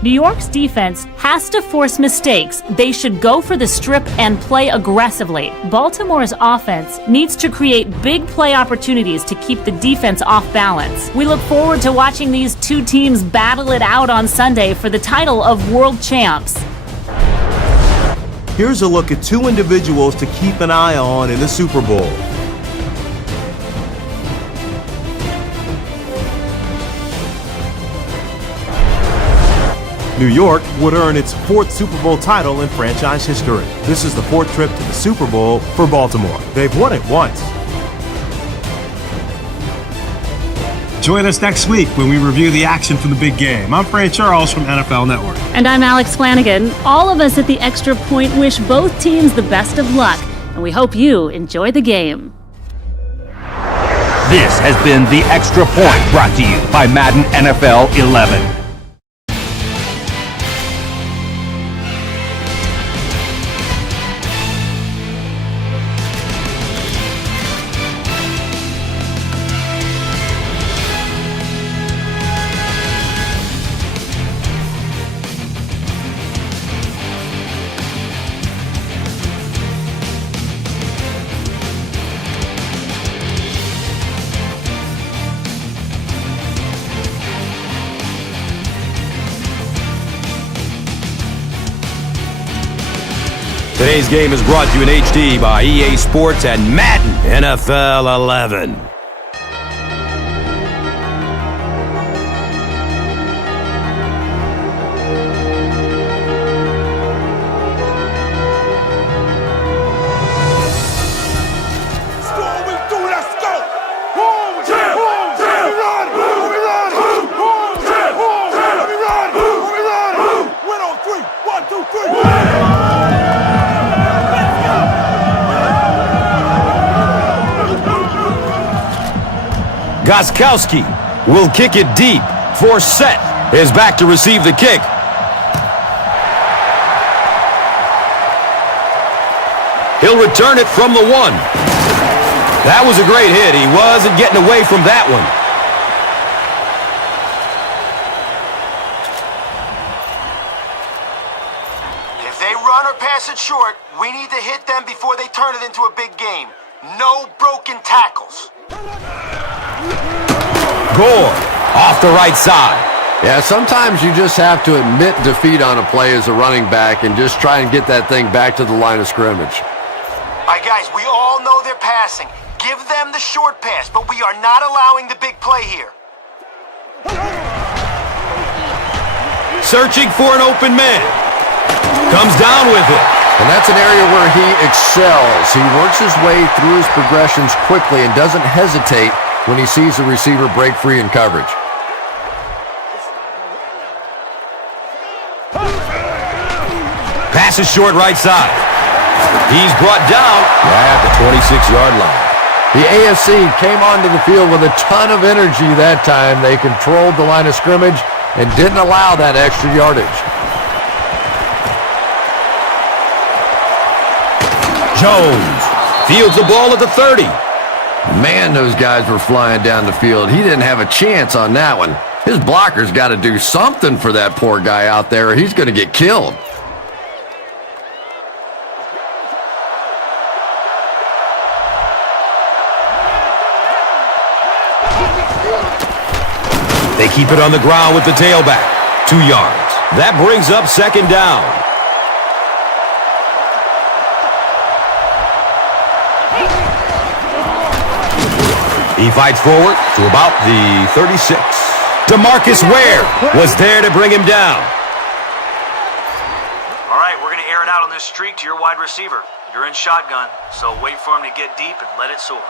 New York's defense has to force mistakes. They should go for the strip and play aggressively. Baltimore's offense needs to create big play opportunities to keep the defense off balance. We look forward to watching these two teams battle it out on Sunday for the title of world champs. Here's a look at two individuals to keep an eye on in the Super Bowl. New York would earn its fourth Super Bowl title in franchise history. This is the fourth trip to the Super Bowl for Baltimore. They've won it once. Join us next week when we review the action from the big game. I'm Fran Charles from NFL Network. And I'm Alex Flanagan. All of us at the Extra Point wish both teams the best of luck, and we hope you enjoy the game. This has been The Extra Point, brought to you by Madden NFL 11. Today's game is brought to you in HD by EA Sports and Madden NFL 11. Gostkowski will kick it deep. Forsett is back to receive the kick. He'll return it from the 1. That was a great hit. He wasn't getting away from that one. If they run or pass it short, we need to hit them before they turn it into a big game. No broken tackles. Gore off the right side. Yeah, sometimes you just have to admit defeat on a play as a running back and just try and get that thing back to the line of scrimmage. All right, guys, we all know they're passing. Give them the short pass, but we are not allowing the big play here. Searching for an open man. Comes down with it. And that's an area where he excels. He works his way through his progressions quickly and doesn't hesitate when he sees the receiver break free in coverage. Pass is short right side. He's brought down at the 26-yard line. The AFC came onto the field with a ton of energy that time. They controlled the line of scrimmage and didn't allow that extra yardage. Jones fields the ball at the 30. Man, those guys were flying down the field. He didn't have a chance on that one. His blocker's got to do something for that poor guy out there, or he's going to get killed. They keep it on the ground with the tailback. 2 yards. That brings up second down. He fights forward to about the 36. DeMarcus Ware was there to bring him down. All right, we're going to air it out on this streak to your wide receiver. You're in shotgun, so wait for him to get deep and let it soar.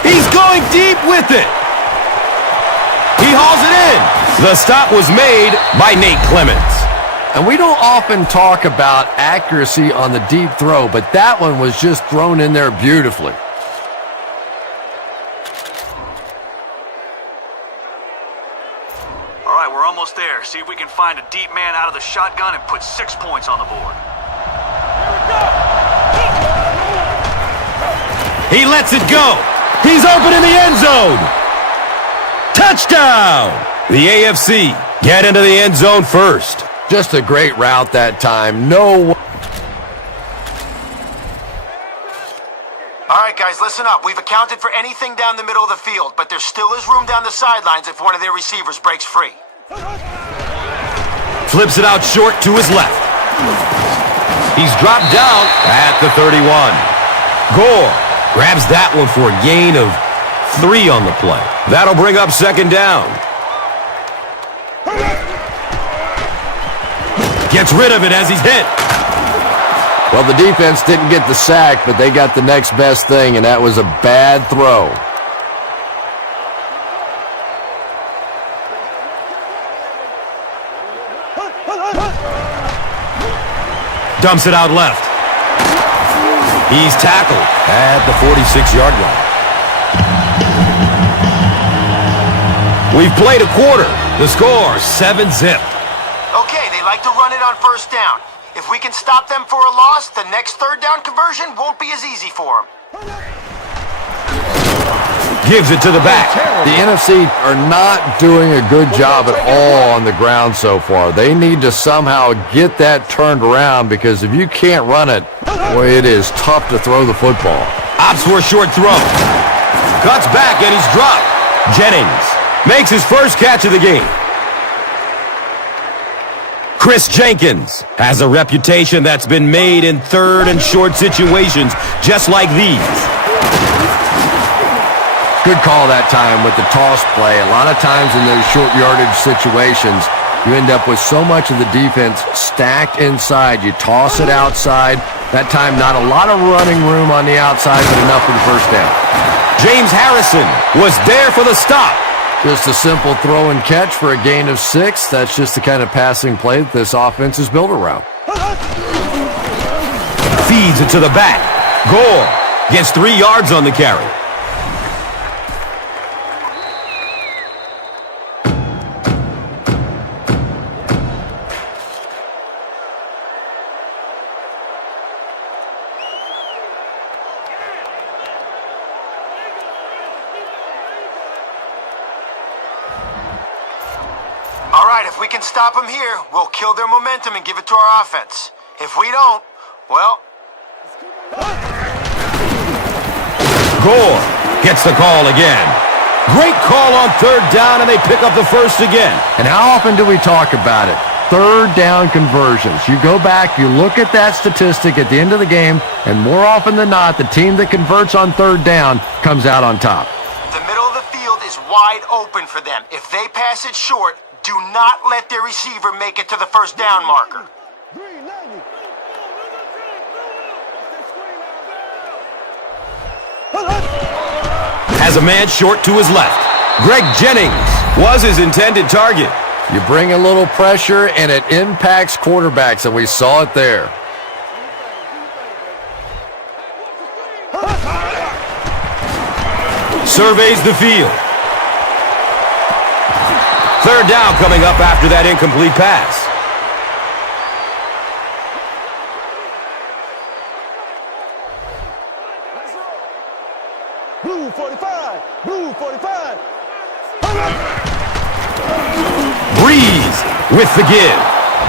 He's going deep with it. He hauls it in. The stop was made by Nate Clements. And we don't often talk about accuracy on the deep throw, but that one was just thrown in there beautifully. All right, we're almost there. See if we can find a deep man out of the shotgun and put 6 points on the board. He lets it go. He's open in the end zone. Touchdown! The AFC get into the end zone first. Just a great route that time. No. All right, guys, listen up. We've accounted for anything down the middle of the field, but there still is room down the sidelines if one of their receivers breaks free. Flips it out short to his left. He's dropped down at the 31. Gore grabs that one for a gain of 3 on the play. That'll bring up second down. Gets rid of it as he's hit. Well, the defense didn't get the sack, but they got the next best thing, and that was a bad throw. Dumps it out left. He's tackled at the 46-yard line. We've played a quarter. The score, 7-zip. Okay, they like to run it on first down. If we can stop them for a loss, the next third down conversion won't be as easy for them. Gives it to the back. The NFC are not doing a good job at all on the ground so far. They need to somehow get that turned around, because if you can't run it, boy, it is tough to throw the football. Opts for a short throw. Cuts back and he's dropped. Jennings makes his first catch of the game. Chris Jenkins has a reputation that's been made in third and short situations just like these. Good call that time with the toss play. A lot of times in those short yardage situations, you end up with so much of the defense stacked inside. You toss it outside. That time, not a lot of running room on the outside, but enough for the first down. James Harrison was there for the stop. Just a simple throw and catch for a gain of 6. That's just the kind of passing play that this offense is built around. Feeds it to the back. Gore gets 3 yards on the carry. All right, if we can stop them here, we'll kill their momentum and give it to our offense. If we don't, well... Gore gets the call again. Great call on third down, and they pick up the first again. And how often do we talk about it? Third down conversions. You go back, you look at that statistic at the end of the game, and more often than not, the team that converts on third down comes out on top. The middle of the field is wide open for them. If they pass it short, do not let their receiver make it to the first down marker. Has a man short to his left. Greg Jennings was his intended target. You bring a little pressure, and it impacts quarterbacks, and we saw it there. Surveys the field. Third down coming up after that incomplete pass. Blue 45, blue 45. Breeze with the give.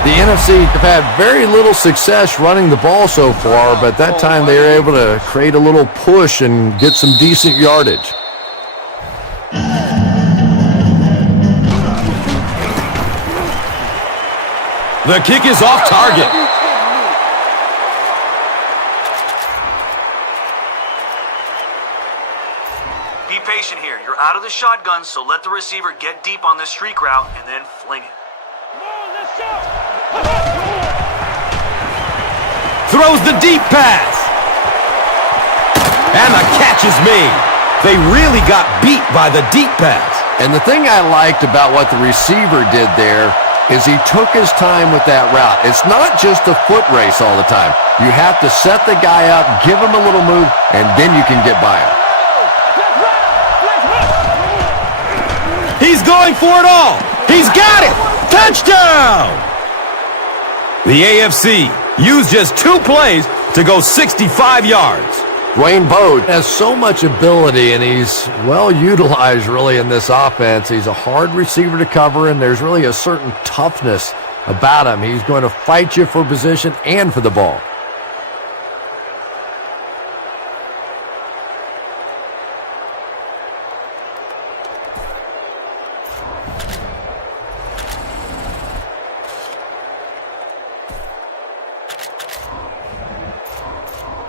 The NFC have had very little success running the ball so far, but that time they were able to create a little push and get some decent yardage. The kick is off target. Be patient here. You're out of the shotgun, so let the receiver get deep on this streak route and then fling it. Throws the deep pass. And the catch is made. They really got beat by the deep pass. And the thing I liked about what the receiver did there is he took his time with that route. It's not just a foot race all the time. You have to set the guy up, give him a little move, and then you can get by him. He's going for it all. He's got it. Touchdown! The AFC used just 2 plays to go 65 yards. Dwayne Bowe has so much ability, and he's well utilized really in this offense. He's a hard receiver to cover, and there's really a certain toughness about him. He's going to fight you for position and for the ball.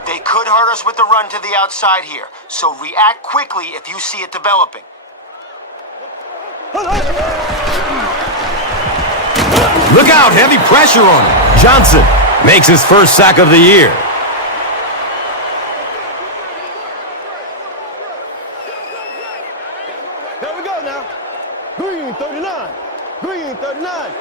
They could hurt us with the run to the outside here, so react quickly if you see it developing. Look out, heavy pressure on him. Johnson makes his first sack of the year. 9.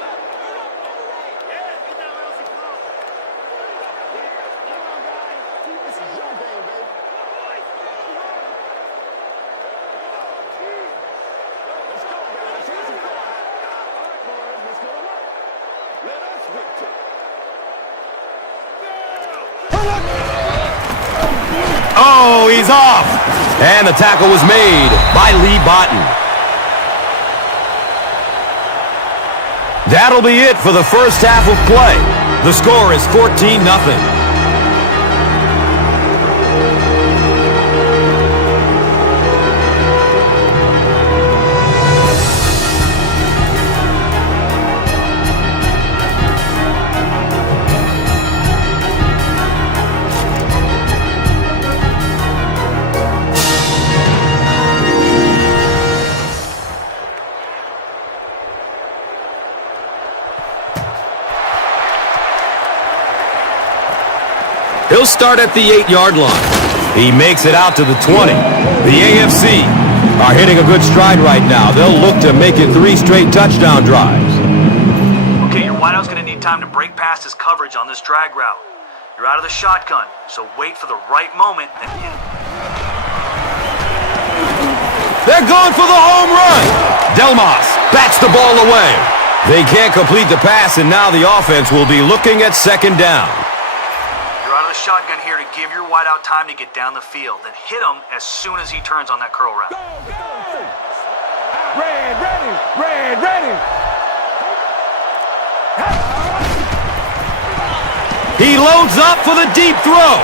This is your game, baby. Let's go, baby. Let's get some fun. All right, boys, let's go to work. Let us get to it. Oh, he's off. And the tackle was made by Lee Botten. That'll be it for the first half of play. The score is 14-0. He'll start at the 8-yard line. He makes it out to the 20. The AFC are hitting a good stride right now. They'll look to make it 3 straight touchdown drives. Okay, your wideout's going to need time to break past his coverage on this drag route. You're out of the shotgun, so wait for the right moment and hit him. They're going for the home run. Delmas bats the ball away. They can't complete the pass, and now the offense will be looking at second down. Shotgun here to give your wideout time to get down the field, then hit him as soon as he turns on that curl route. Red, ready. Red, ready. He loads up for the deep throw.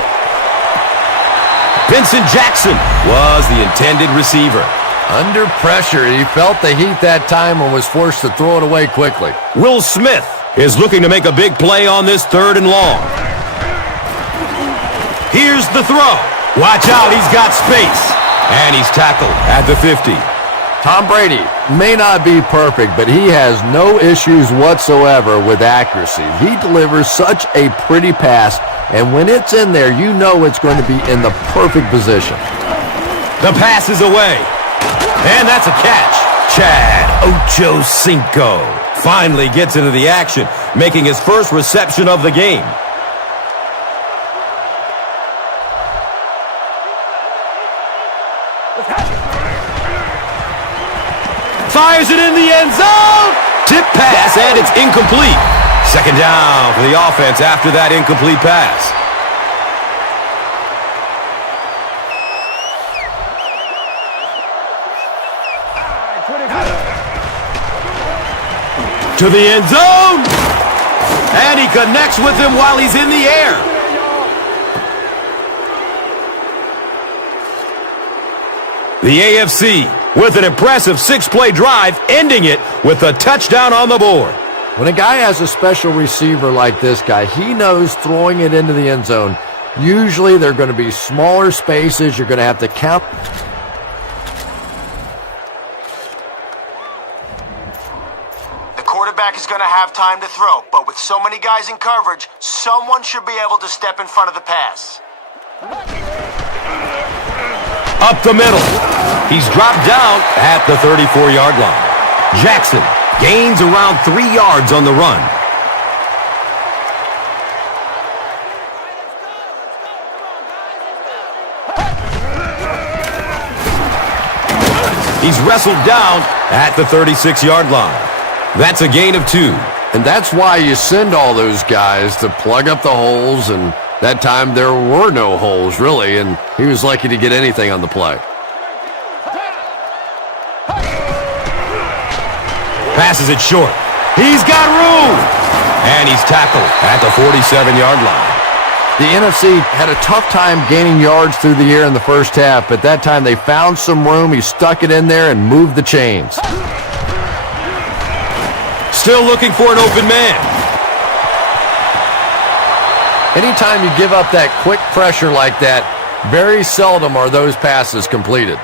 Vincent Jackson was the intended receiver. Under pressure, he felt the heat that time and was forced to throw it away quickly. Will Smith is looking to make a big play on this 3rd and long. Here's the throw. Watch out, he's got space. And he's tackled at the 50. Tom Brady may not be perfect, but he has no issues whatsoever with accuracy. He delivers such a pretty pass, and when it's in there, you know it's going to be in the perfect position. The pass is away. And that's a catch. Chad Ochocinco finally gets into the action, making his first reception of the game. Fires it in the end zone. Tip pass, and it's incomplete. Second down for the offense after that incomplete pass. To the end zone. And he connects with him while he's in the air. The AFC with an impressive 6-play drive, ending it with a touchdown on the board. When a guy has a special receiver like this guy, he knows throwing it into the end zone. Usually they're going to be smaller spaces. You're going to have to count. The quarterback is going to have time to throw, but with so many guys in coverage, someone should be able to step in front of the pass. Up the middle. He's dropped down at the 34-yard line. Jackson gains around 3 yards on the run. He's wrestled down at the 36-yard line. That's a gain of 2. And that's why you send all those guys to plug up the holes, and that time there were no holes, really, and he was lucky to get anything on the play. Passes it short. He's got room. And he's tackled at the 47-yard line. The NFC had a tough time gaining yards through the air in the first half, but that time they found some room. He stuck it in there and moved the chains. Still looking for an open man. Anytime you give up that quick pressure like that, very seldom are those passes completed.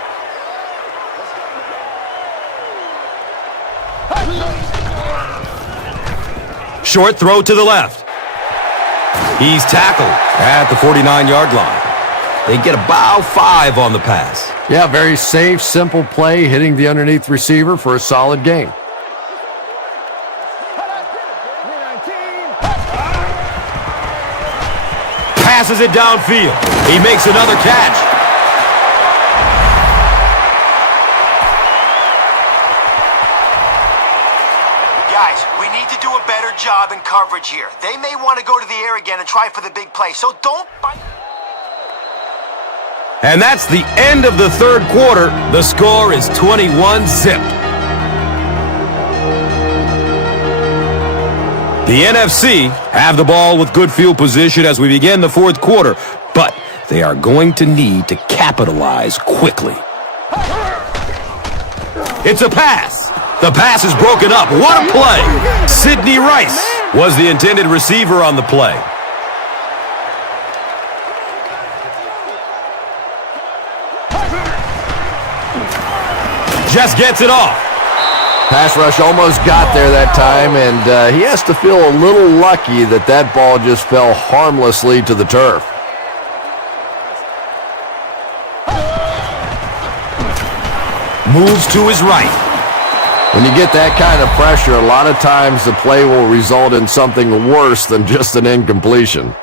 Short throw to the left. He's tackled at the 49-yard line. They get about 5 on the pass. Yeah, very safe, simple play, hitting the underneath receiver for a solid gain. Passes it downfield. He makes another catch. Guys, we need to do a better job in coverage here. They may want to go to the air again and try for the big play, so don't bite. And that's the end of the third quarter. The score is 21-zip. The NFC have the ball with good field position as we begin the fourth quarter, but they are going to need to capitalize quickly. It's a pass. The pass is broken up. What a play! Sidney Rice was the intended receiver on the play. Just gets it off. Pass rush almost got there that time, and he has to feel a little lucky that that ball just fell harmlessly to the turf. Moves to his right. When you get that kind of pressure, a lot of times the play will result in something worse than just an incompletion.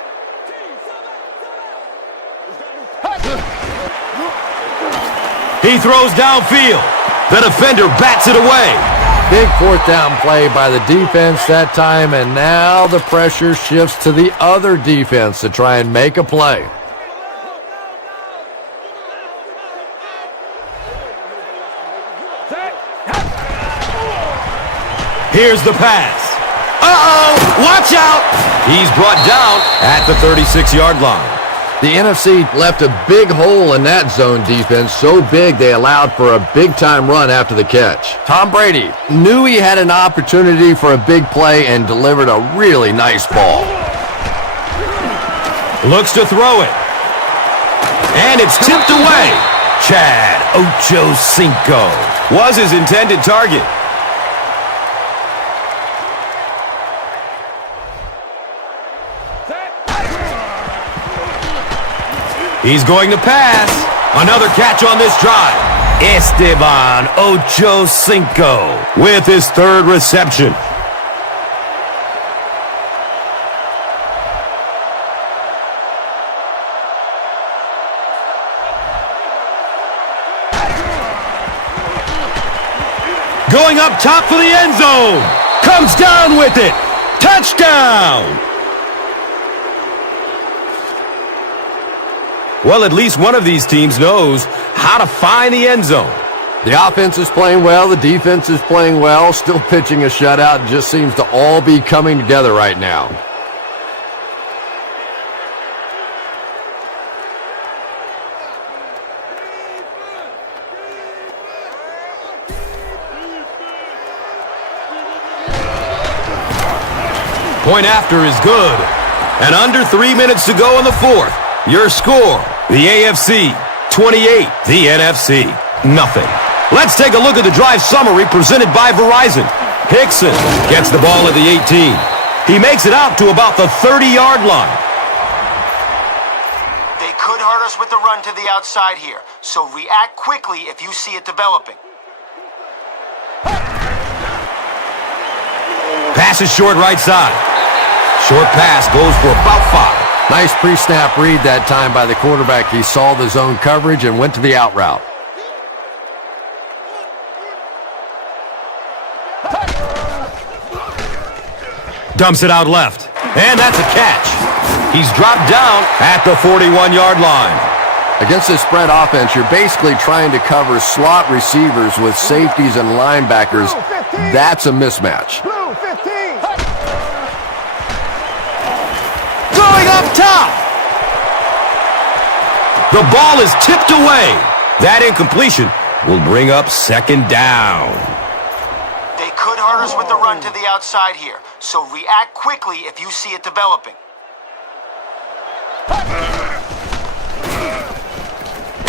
He throws downfield. The defender bats it away. Big fourth down play by the defense that time, and now the pressure shifts to the other defense to try and make a play. Here's the pass. Uh-oh! Watch out! He's brought down at the 36-yard line. The NFC left a big hole in that zone defense, so big they allowed for a big-time run after the catch. Tom Brady knew he had an opportunity for a big play and delivered a really nice ball. Looks to throw it. And it's tipped away. Chad Ochocinco was his intended target. He's going to pass. Another catch on this drive. Esteban Ochocinco with his third reception. Going up top for the end zone. Comes down with it. Touchdown! Well, at least one of these teams knows how to find the end zone. The offense is playing well, the defense is playing well, still pitching a shutout. Just seems to all be coming together right now. Point after is good. And under 3 minutes to go in the fourth. Your score, the AFC 28, the NFC nothing. Let's take a look at the drive summary presented by Verizon. Hickson gets the ball at the 18. He makes it out to about the 30-yard line. They could hurt us with the run to the outside here, so react quickly if you see it developing. Pass is short right side. Short pass goes for about 5. Nice pre-snap read that time by the quarterback. He saw the zone coverage and went to the out route. Dumps it out left. And that's a catch. He's dropped down at the 41-yard line. Against this spread offense, you're basically trying to cover slot receivers with safeties and linebackers. That's a mismatch. Going up top. The ball is tipped away. That incompletion will bring up second down. They could hurt us with the run to the outside here, so react quickly if you see it developing.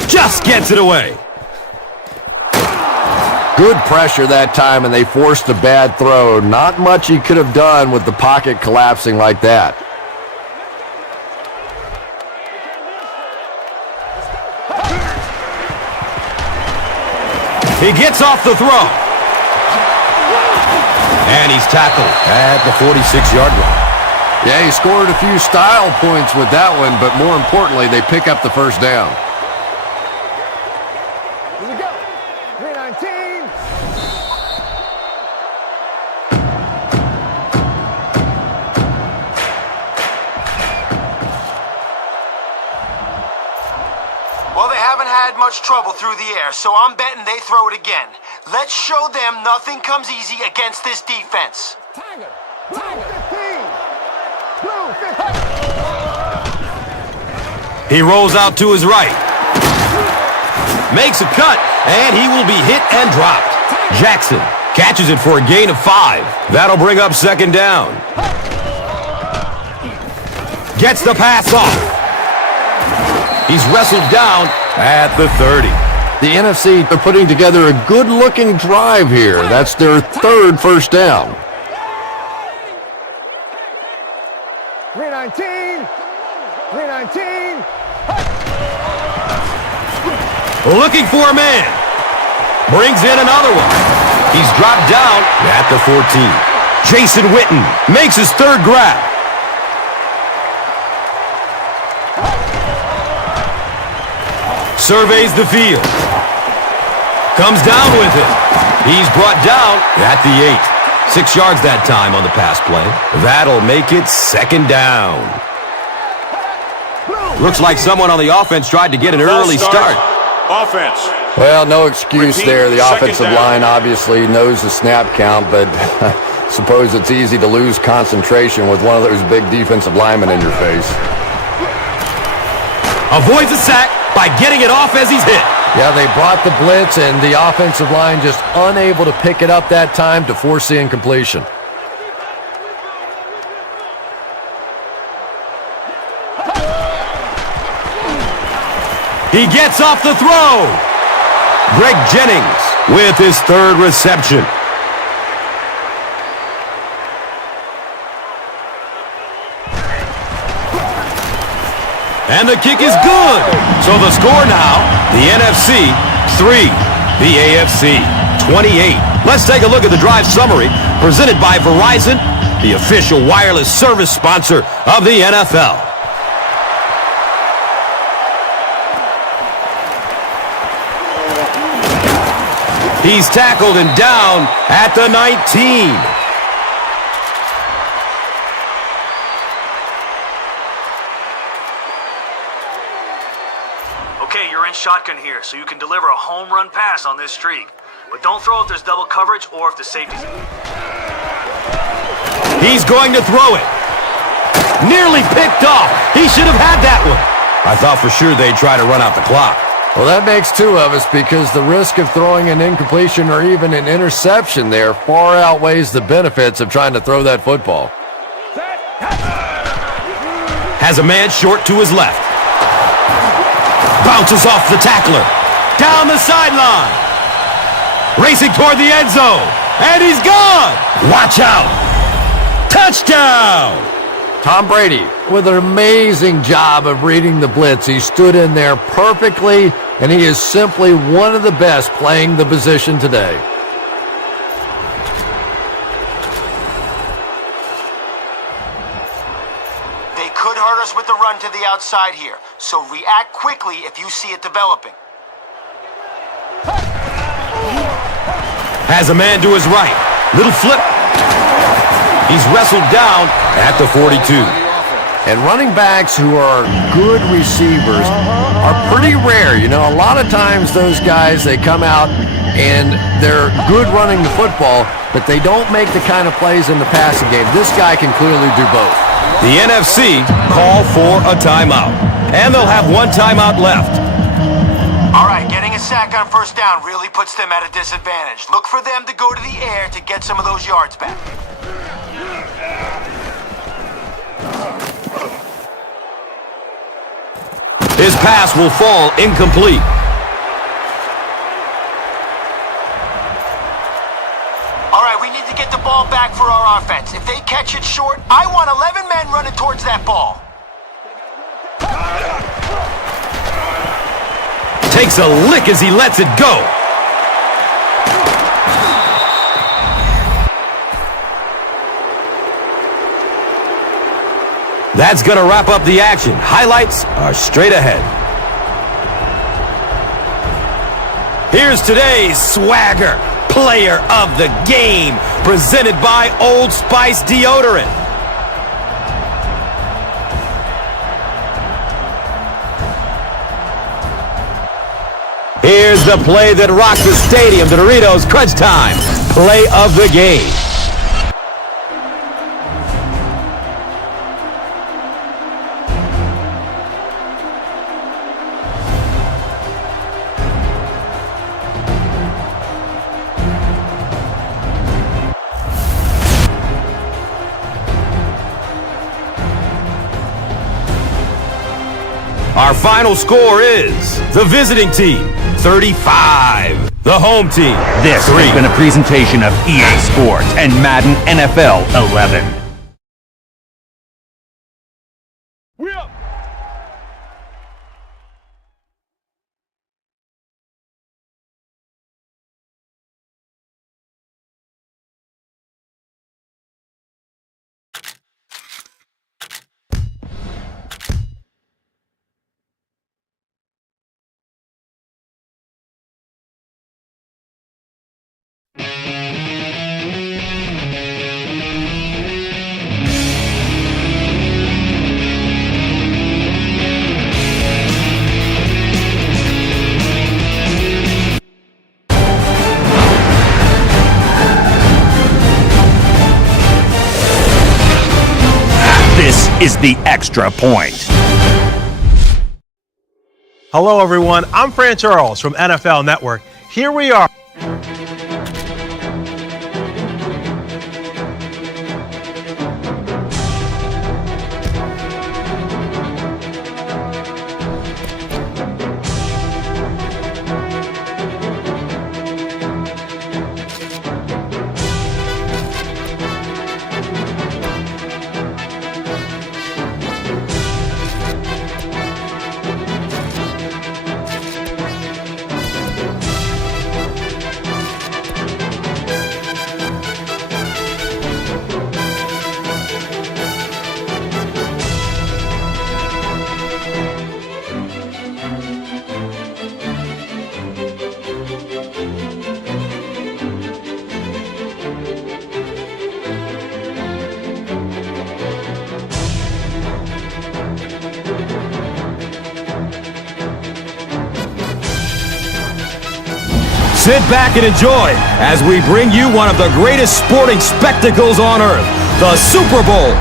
Just gets it away. Good pressure that time, and they forced a bad throw. Not much he could have done with the pocket collapsing like that. He gets off the throw. And he's tackled at the 46-yard line. Yeah, he scored a few style points with that one, but more importantly, they pick up the first down. Here we go. 319. Well, they haven't had much trouble through the air, so I'm betting they throw it again. Let's show them nothing comes easy against this defense. Tiger. Blue 15. Blue 15. He rolls out to his right. Makes a cut, and he will be hit and dropped. Jackson catches it for a gain of 5. That'll bring up second down. Gets the pass off. He's wrestled down at the 30. The NFC are putting together a good-looking drive here. That's their third first down. 319. 319. Looking for a man. Brings in another one. He's dropped down at the 14. Jason Witten makes his third grab. Surveys the field. Comes down with it. He's brought down at the 8. 6 yards that time on the pass play. That'll make it second down. Looks like someone on the offense tried to get an early start. Offense. Well, no excuse Repeat, there. The second offensive down. line obviously knows the snap count, but suppose it's easy to lose concentration with one of those big defensive linemen in your face. Avoids a sack by getting it off as he's hit. Yeah, they brought the blitz, and the offensive line just unable to pick it up that time to force the incompletion. He gets off the throw. Greg Jennings with his third reception. And the kick is good. So the score now, the NFC 3, the AFC 28. Let's take a look at the drive summary presented by Verizon, the official wireless service sponsor of the NFL. He's tackled and down at the 19. Okay, you're in shotgun here, so you can deliver a home run pass on this streak. But don't throw if there's double coverage or if the safety's... He's going to throw it. Nearly picked off. He should have had that one. I thought for sure they'd try to run out the clock. Well, that makes two of us because the risk of throwing an incompletion or even an interception there far outweighs the benefits of trying to throw that football. Has a man short to his left. Bounces off the tackler. Down the sideline. Racing toward the end zone. And he's gone. Watch out. Touchdown. Tom Brady with an amazing job of reading the blitz. He stood in there perfectly, and he is simply one of the best playing the position today. They could hurt us with the run to the outside here, so react quickly if you see it developing. Has a man to his right. Little flip. He's wrestled down at the 42. And running backs who are good receivers are pretty rare. You know, a lot of times those guys, they come out and they're good running the football, but they don't make the kind of plays in the passing game. This guy can clearly do both. The NFC call for a timeout. And they'll have one timeout left. All right, getting a sack on first down really puts them at a disadvantage. Look for them to go to the air to get some of those yards back. His pass will fall incomplete. All right, we need to get the ball back for our offense. If they catch it short, I want 11 men running towards that ball. Takes a lick as he lets it go. That's going to wrap up the action. Highlights are straight ahead. Here's today's swagger player of the game, presented by Old Spice deodorant. Here's the play that rocked the stadium, the Doritos Crunch Time play of the game. Our final score is the visiting team, 35. The home team, This 3. has been a presentation of EA Sports and Madden NFL 11. We up. This is the Extra Point. Hello, everyone. I'm Fran Charles from NFL Network. Here we are. Sit back and enjoy as we bring you one of the greatest sporting spectacles on earth, the Super Bowl.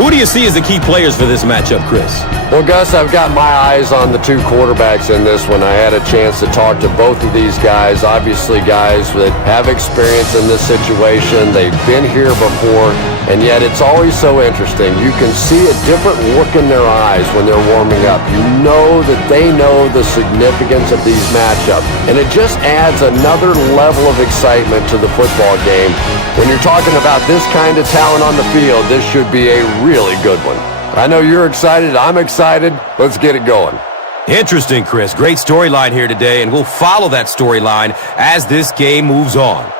Who do you see as the key players for this matchup, Chris? Well, Gus, I've got my eyes on the two quarterbacks in this one. I had a chance to talk to both of these guys, obviously guys that have experience in this situation. They've been here before, and yet it's always so interesting. You can see a different look in their eyes when they're warming up. You know that they know the significance of these matchups, and it just adds another level of excitement to the football game. When you're talking about this kind of talent on the field, this should be a really good one. I know you're excited. I'm excited. Let's get it going. Interesting, Chris. Great storyline here today, and we'll follow that storyline as this game moves on.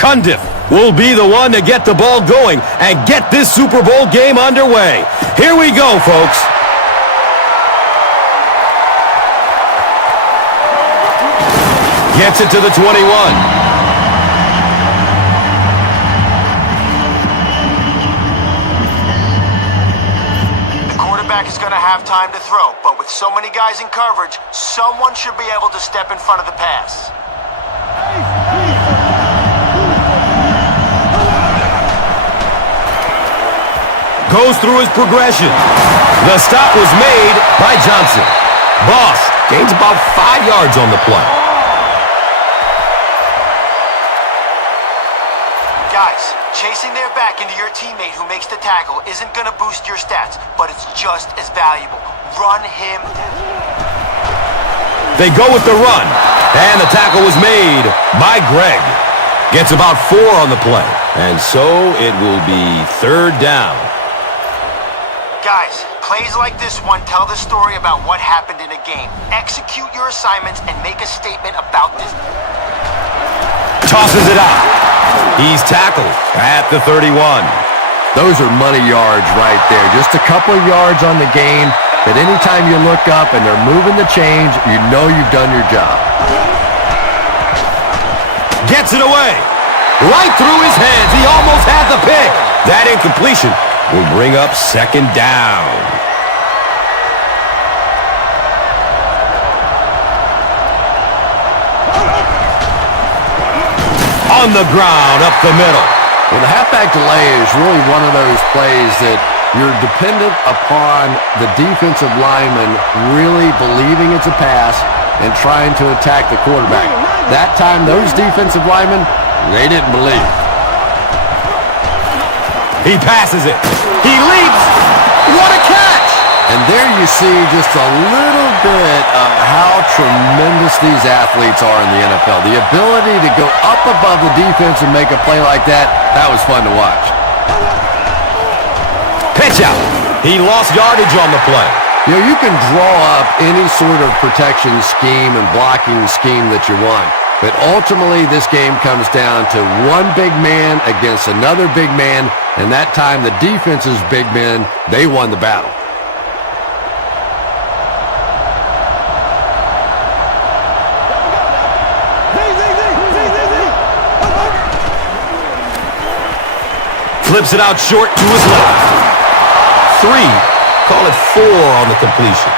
Cundiff will be the one to get the ball going and get this Super Bowl game underway. Here we go, folks. Gets it to the 21. Is going to have time to throw, but with so many guys in coverage, someone should be able to step in front of the pass. Goes through his progression. The stop was made by Johnson. Boss gains about 5 yards on the play. Guys, chasing their back into your teammate who makes the tackle isn't going to boost your stats, but it's just as valuable. Run him down. They go with the run, and the tackle was made by Greg. Gets about 4 on the play, and so it will be 3rd down. Guys, plays like this one tell the story about what happened in a game. Execute your assignments and make a statement about this. Tosses it out. He's tackled at the 31. Those are money yards right there. Just a couple of yards on the game, but anytime you look up and they're moving the chains, you know you've done your job. Gets it away. Right through his hands. He almost had the pick. That incompletion will bring up 2nd down. On the ground, up the middle. Well, the halfback delay is really one of those plays that you're dependent upon the defensive lineman really believing it's a pass and trying to attack the quarterback. That time, those defensive linemen, they didn't believe. He passes it. He leaps. What a catch! And there you see just a little bit of how tremendous these athletes are in the NFL. The ability to go up above the defense and make a play like that, that was fun to watch. Pitch out. He lost yardage on the play. You know, you can draw up any sort of protection scheme and blocking scheme that you want. But ultimately, this game comes down to one big man against another big man. And that time, the defense's big men, they won the battle. Flips it out short to his left. 3. Call it 4 on the completion.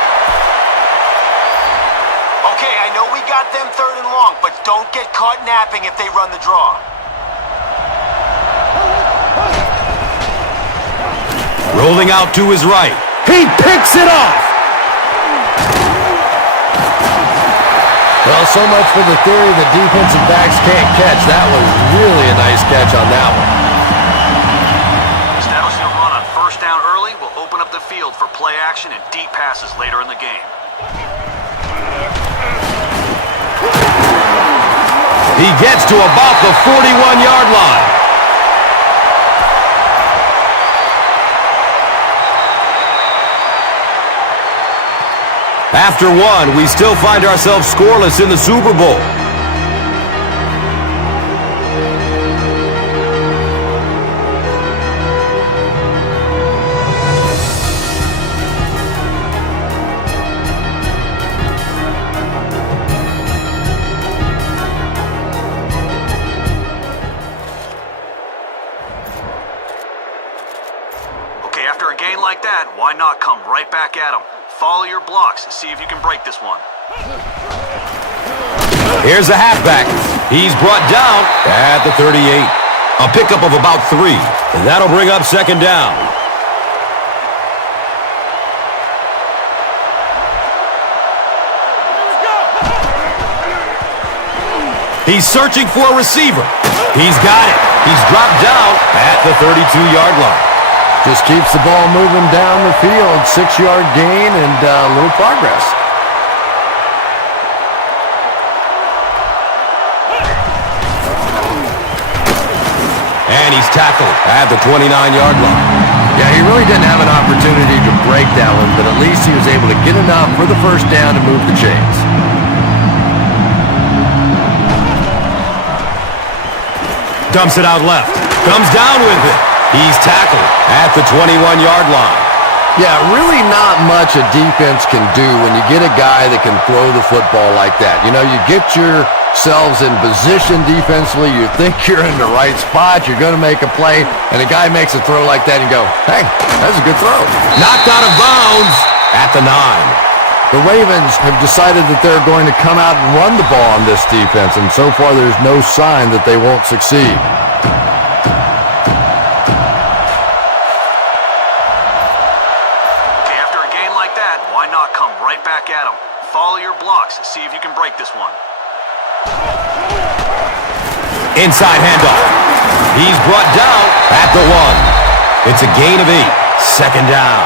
Okay, I know we got them 3rd and long, but don't get caught napping if they run the draw. Rolling out to his right. He picks it off. Well, so much for the theory that defensive backs can't catch. That was really a nice catch on that one. Field for play action and deep passes later in the game. He gets to about the 41-yard line. After 1, we still find ourselves scoreless in the Super Bowl. Why not come right back at him? Follow your blocks and see if you can break this one. Here's the halfback. He's brought down at the 38. A pickup of about 3. And that'll bring up 2nd down. He's searching for a receiver. He's got it. He's dropped down at the 32-yard line. Just keeps the ball moving down the field. 6-yard gain and a little progress. And he's tackled at the 29-yard line. Yeah, he really didn't have an opportunity to break that one, but at least he was able to get enough for the 1st down and move the chains. Dumps it out left. Comes down with it. He's tackled at the 21-yard line. Yeah, really not much a defense can do when you get a guy that can throw the football like that. You know, you get your yourselves in position defensively. You think you're in the right spot. You're going to make a play, and a guy makes a throw like that and you go, hey, that's a good throw. Knocked out of bounds at the 9. The Ravens have decided that they're going to come out and run the ball on this defense, and so far there's no sign that they won't succeed. Follow your blocks. See if you can break this one. Inside handoff. He's brought down at the 1. It's a gain of 8. Second down.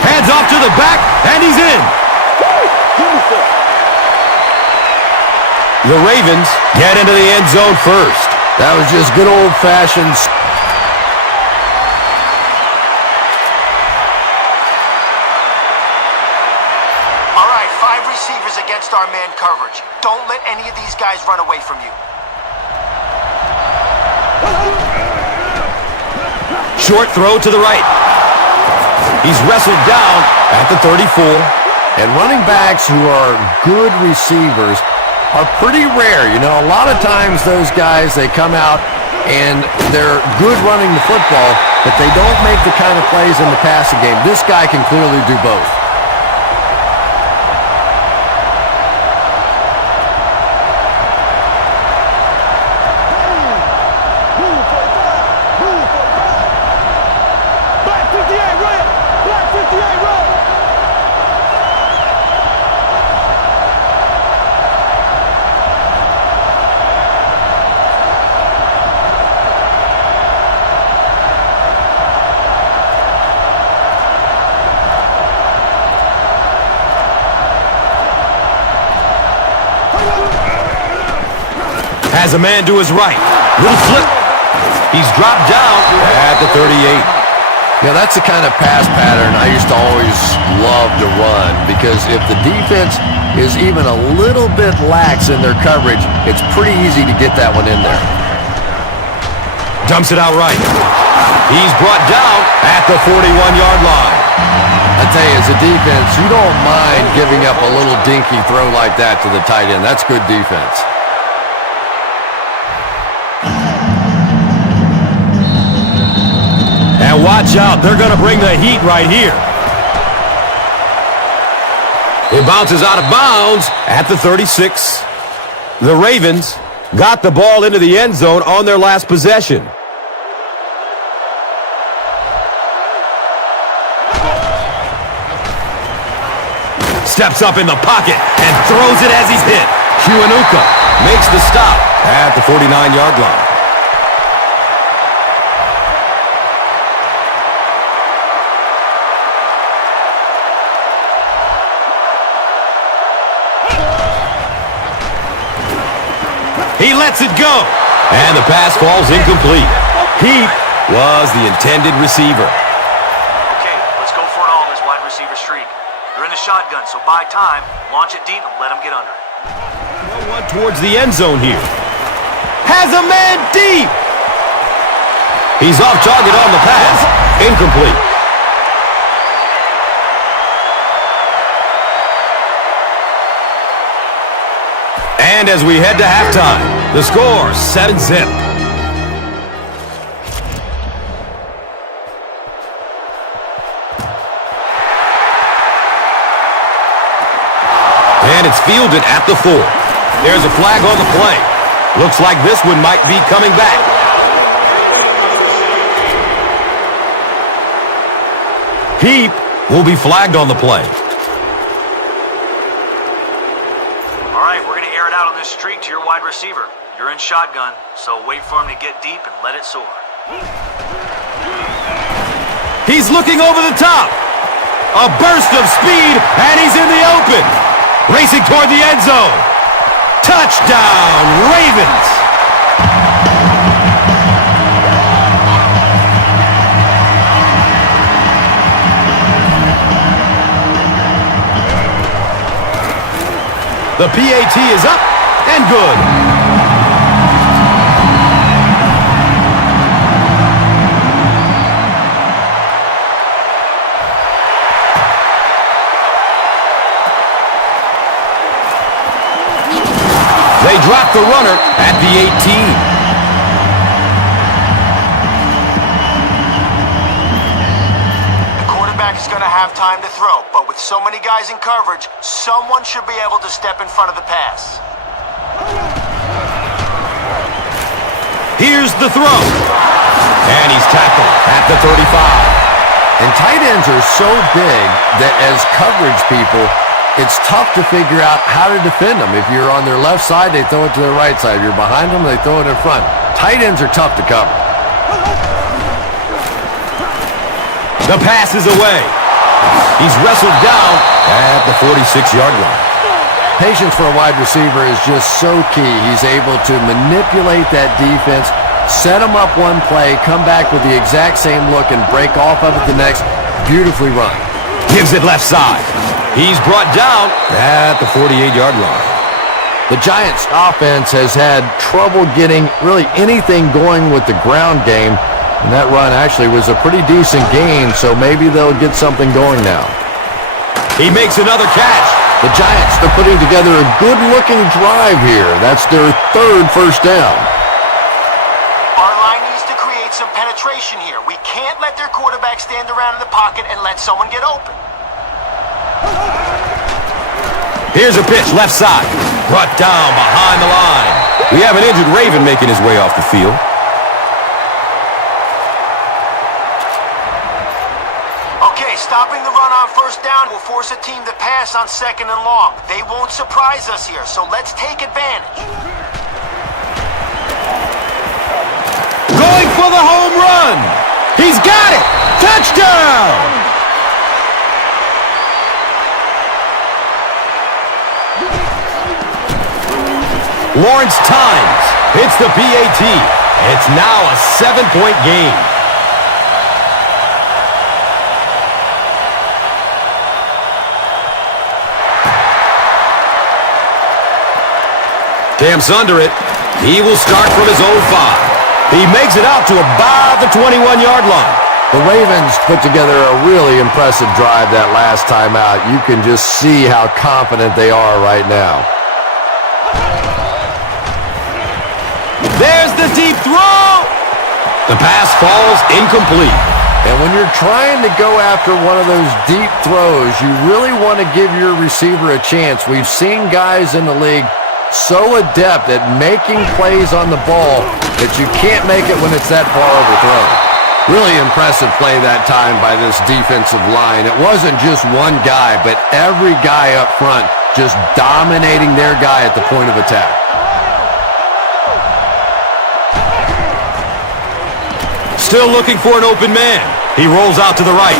Hands off to the back, and he's in. The Ravens get into the end zone first. That was just good old-fashioned. Against our man coverage. Don't let any of these guys run away from you. Short throw to the right. He's wrestled down at the 34. And running backs who are good receivers are pretty rare. You know, a lot of times those guys, they come out and they're good running the football, but they don't make the kind of plays in the passing game. This guy can clearly do both. Has a man to his right. Little flip. He's dropped down at the 38. Yeah, that's the kind of pass pattern I used to always love to run, because if the defense is even a little bit lax in their coverage, it's pretty easy to get that one in there. Dumps it out right. He's brought down at the 41-yard line. I tell you, as a defense, you don't mind giving up a little dinky throw like that to the tight end. That's good defense. And watch out, they're going to bring the heat right here. It bounces out of bounds at the 36. The Ravens got the ball into the end zone on their last possession. Steps up in the pocket and throws it as he's hit. Kiwanuka makes the stop at the 49-yard line. He lets it go, and the pass falls incomplete. He was the intended receiver. Okay, let's go for it all in this wide receiver streak. You're in the shotgun, so buy time, launch it deep, and let him get under it. No one towards the end zone here. Has a man deep. He's off target on the pass. Incomplete. And as we head to halftime, the score 7-zip. And it's fielded at the 4. There's a flag on the play. Looks like this one might be coming back. Heap will be flagged on the play. Streak to your wide receiver. You're in shotgun, so wait for him to get deep and let it soar. He's looking over the top. A burst of speed, and he's in the open. Racing toward the end zone. Touchdown, Ravens! The PAT is up. And good. He'll drop the runner at the 18. Is going to have time to throw, but with so many guys in coverage, someone should be able to step in front of the pass. Here's the throw. And he's tackled at the 35. And tight ends are so big that as coverage people, it's tough to figure out how to defend them. If you're on their left side, they throw it to their right side. If you're behind them, they throw it in front. Tight ends are tough to cover. The pass is away. He's wrestled down at the 46-yard line. Patience for a wide receiver is just so key. He's able to manipulate that defense, set them up one play, come back with the exact same look, and break off of it the next. Beautifully run. Gives it left side. He's brought down at the 48-yard line. The Giants' offense has had trouble getting really anything going with the ground game. And that run actually was a pretty decent gain, so maybe they'll get something going now. He makes another catch. The Giants, they're putting together a good-looking drive here. That's their third first down. Our line needs to create some penetration here. We can't let their quarterback stand around in the pocket and let someone get open. Here's a pitch left side. Brought down behind the line. We have an injured Raven making his way off the field. Stopping the run on first down will force a team to pass on second and long. They won't surprise us here, so let's take advantage. Going for the home run. He's got it. Touchdown. Lawrence times. Hits the PAT. It's now a 7-point game. Camps under it. He will start from his own 5. He makes it out to about the 21-yard line. The Ravens put together a really impressive drive that last time out. You can just see how confident they are right now. There's the deep throw. The pass falls incomplete. And when you're trying to go after one of those deep throws, you really want to give your receiver a chance. We've seen guys in the league so adept at making plays on the ball that you can't make it when it's that far overthrown. Really impressive play that time by this defensive line. It wasn't just one guy, but every guy up front just dominating their guy at the point of attack. Still looking for an open man. He rolls out to the right.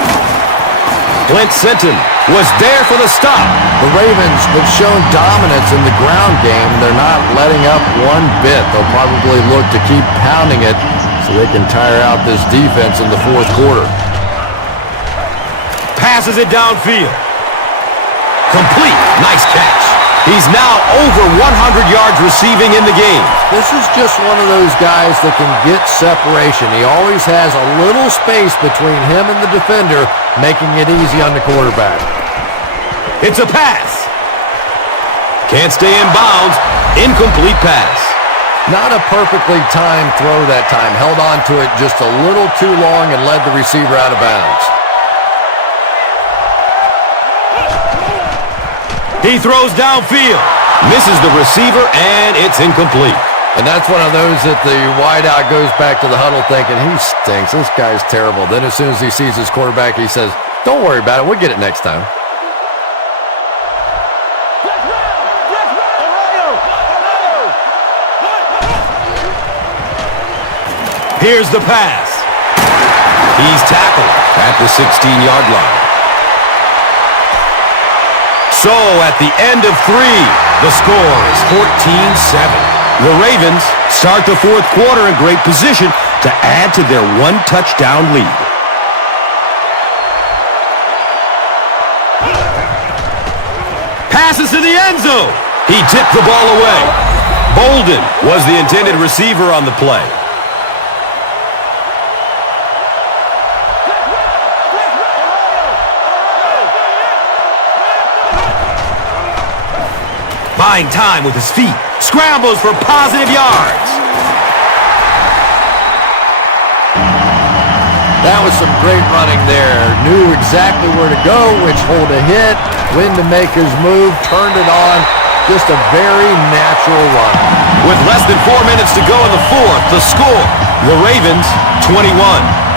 Clint Sinton was there for the stop. The Ravens have shown dominance in the ground game. They're not letting up one bit. They'll probably look to keep pounding it so they can tire out this defense in the fourth quarter. Passes it downfield. Complete. Nice catch. He's now over 100 yards receiving in the game. This is just one of those guys that can get separation. He always has a little space between him and the defender, making it easy on the quarterback. It's a pass. Can't stay in bounds. Incomplete pass. Not a perfectly timed throw that time. Held on to it just a little too long and led the receiver out of bounds. He throws downfield. Misses the receiver, and it's incomplete. And that's one of those that the wideout goes back to the huddle thinking, he stinks. This guy's terrible. Then as soon as he sees his quarterback, he says, don't worry about it. We'll get it next time. Here's the pass. He's tackled at the 16-yard line. So at the end of 3, the score is 14-7. The Ravens start the fourth quarter in great position to add to their one-touchdown lead. Passes to the end zone. He tipped the ball away. Bolden was the intended receiver on the play. Buying time with his feet. Scrambles for positive yards. That was some great running there. Knew exactly where to go, which hole to hit, when to make his move, turned it on. Just a very natural run. With less than 4 minutes to go in the fourth, the score, the Ravens 21,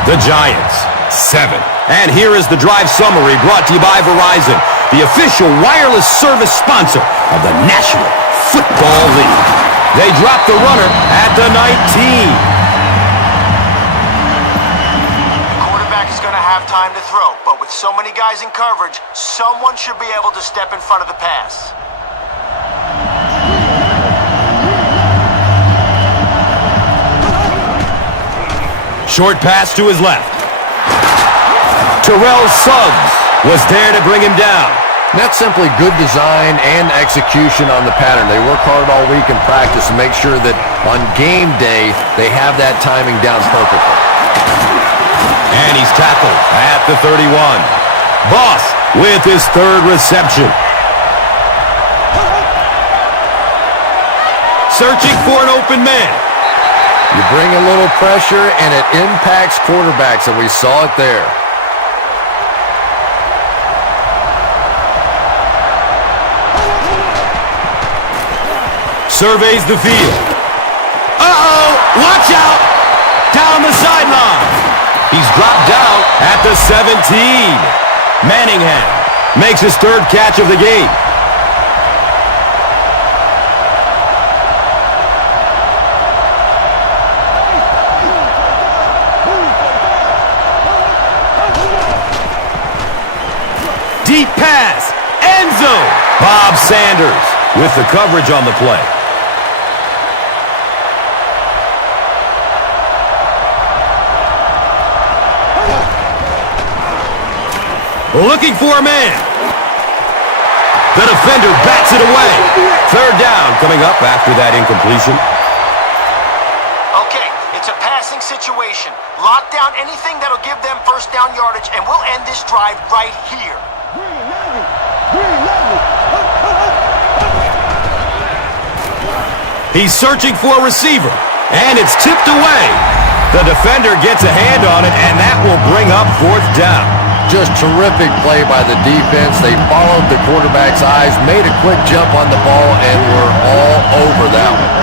the Giants 7. And here is the drive summary brought to you by Verizon, the official wireless service sponsor of the National Football League. They dropped the runner at the 19. The quarterback is going to have time to throw, but with so many guys in coverage, someone should be able to step in front of the pass. Short pass to his left. Terrell Suggs was there to bring him down. That's simply good design and execution on the pattern. They work hard all week in practice to make sure that on game day they have that timing down perfectly. And he's tackled at the 31. Boss with his third reception. Searching for an open man. You bring a little pressure, and it impacts quarterbacks, and we saw it there. Surveys the field. Uh-oh! Watch out! Down the sideline. He's dropped down at the 17. Manningham makes his third catch of the game. Deep pass, end zone. Bob Sanders with the coverage on the play. Looking for a man. The defender bats it away. Third down coming up after that incompletion. Okay, it's a passing situation. Lock down anything that'll give them first down yardage, and we'll end this drive right here. He's searching for a receiver, and it's tipped away. The defender gets a hand on it, and that will bring up fourth down. Just terrific play by the defense. They followed the quarterback's eyes, made a quick jump on the ball, and were all over that one.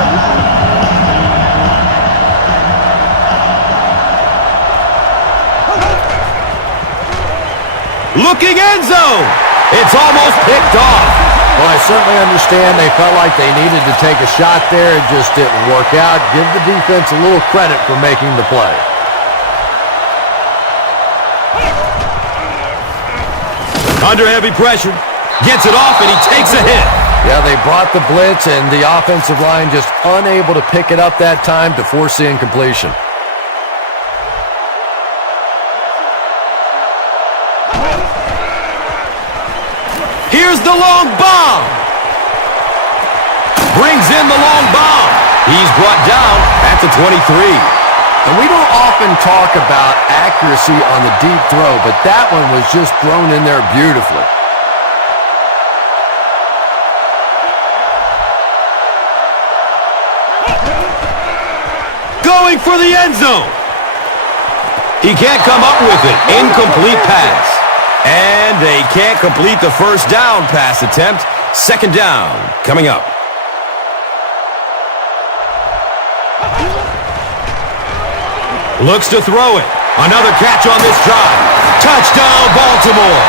Looking end zone. It's almost picked off. Well, I certainly understand they felt like they needed to take a shot there. It just didn't work out. Give the defense a little credit for making the play. Under heavy pressure. Gets it off, and he takes a hit. Yeah, they brought the blitz, and the offensive line just unable to pick it up that time to force the incompletion. Here's the long bomb. Brings in the long bomb. He's brought down at the 23. And we don't often talk about accuracy on the deep throw, but that one was just thrown in there beautifully. Going for the end zone. He can't come up with it. Incomplete pass. And they can't complete the first down pass attempt. Second down coming up. Looks to throw it. Another catch on this drive. Touchdown, Baltimore.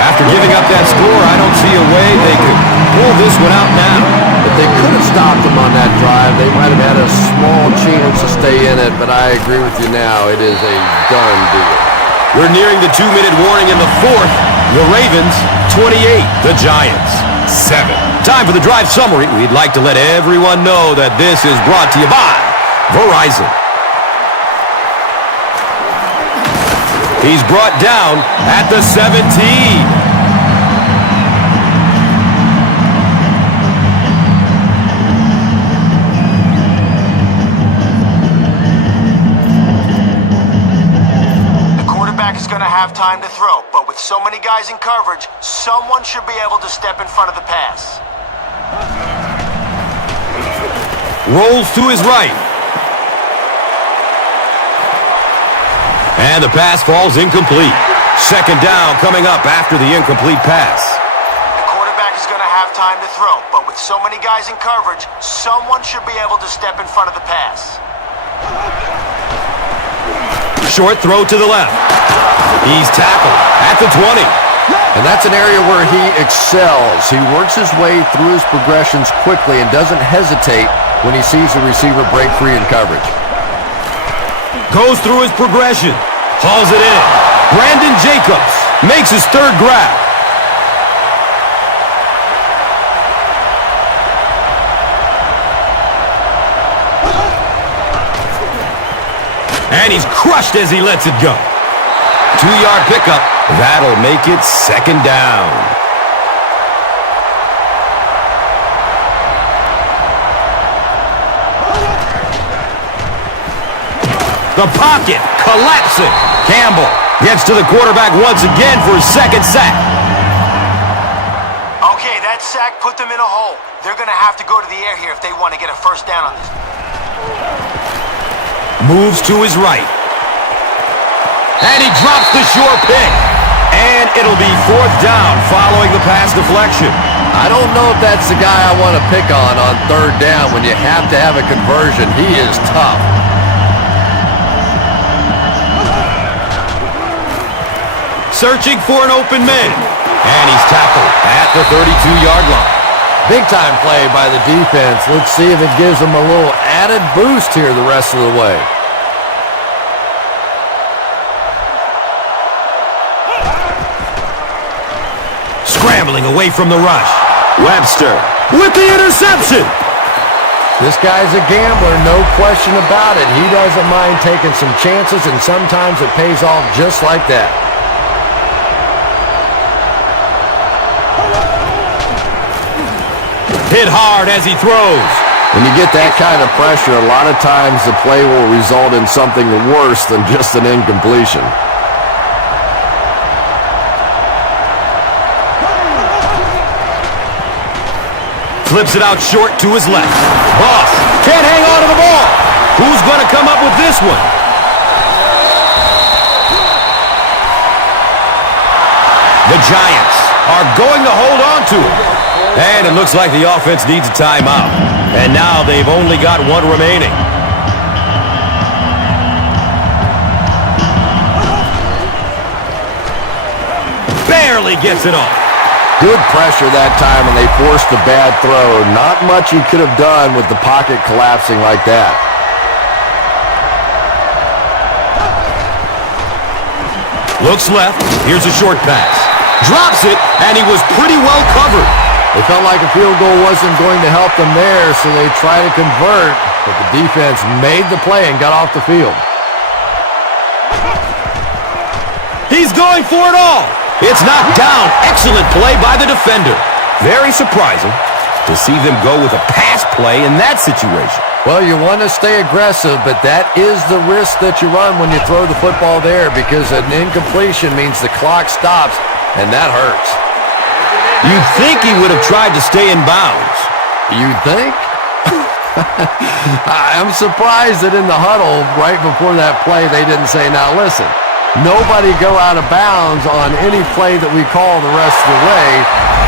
After giving up that score, I don't see a way they could pull this one out now. If they could have stopped them on that drive, they might have had a small chance to stay in it, but I agree with you now. It is a done deal. We're nearing the 2-minute warning in the fourth. The Ravens, 28. The Giants, 7. Time for the drive summary. We'd like to let everyone know that this is brought to you by Verizon. He's brought down at the 17. Going to have time to throw, but with so many guys in coverage, someone should be able to step in front of the pass. rolls to his right. And the pass falls incomplete. Second down coming up after the incomplete pass. The quarterback is going to have time to throw, but with so many guys in coverage, someone should be able to step in front of the pass. Short throw to the left. He's tackled at the 20. And that's an area where he excels. He works his way through his progressions quickly and doesn't hesitate when he sees the receiver break free in coverage. Goes through his progression. Hauls it in. Brandon Jacobs makes his third grab. And he's crushed as he lets it go. 2-yard pickup. That'll make it second down. The pocket collapsing. Campbell gets to the quarterback once again for his second sack. Okay, that sack put them in a hole. They're going to have to go to the air here if they want to get a first down on this. Moves to his right. And he drops the short pick. And it'll be fourth down following the pass deflection. I don't know if that's the guy I want to pick on third down when you have to have a conversion. He is tough. Searching for an open man. And he's tackled at the 32-yard line. Big time play by the defense. Let's see if it gives them a little added boost here the rest of the way. Scrambling away from the rush. Webster with the interception. This guy's a gambler, no question about it. He doesn't mind taking some chances, and sometimes it pays off just like that. Hit hard as he throws. When you get that kind of pressure, a lot of times the play will result in something worse than just an incompletion. Flips it out short to his left. Boss can't hang on to the ball. Who's going to come up with this one? The Giants are going to hold on to it. And it looks like the offense needs a timeout. And now they've only got one remaining. Barely gets it off. Good pressure that time, and they forced a bad throw. Not much he could have done with the pocket collapsing like that. Looks left. Here's a short pass. Drops it, and he was pretty well covered. They felt like a field goal wasn't going to help them there, so they tried to convert, but the defense made the play and got off the field. He's going for it all. It's knocked down. Excellent play by the defender. Very surprising to see them go with a pass play in that situation. Well, you want to stay aggressive, but that is the risk that you run when you throw the football there, because an incompletion means the clock stops, and that hurts. You'd think he would have tried to stay in bounds. You think? I'm surprised that in the huddle right before that play they didn't say, now listen, nobody go out of bounds on any play that we call the rest of the way,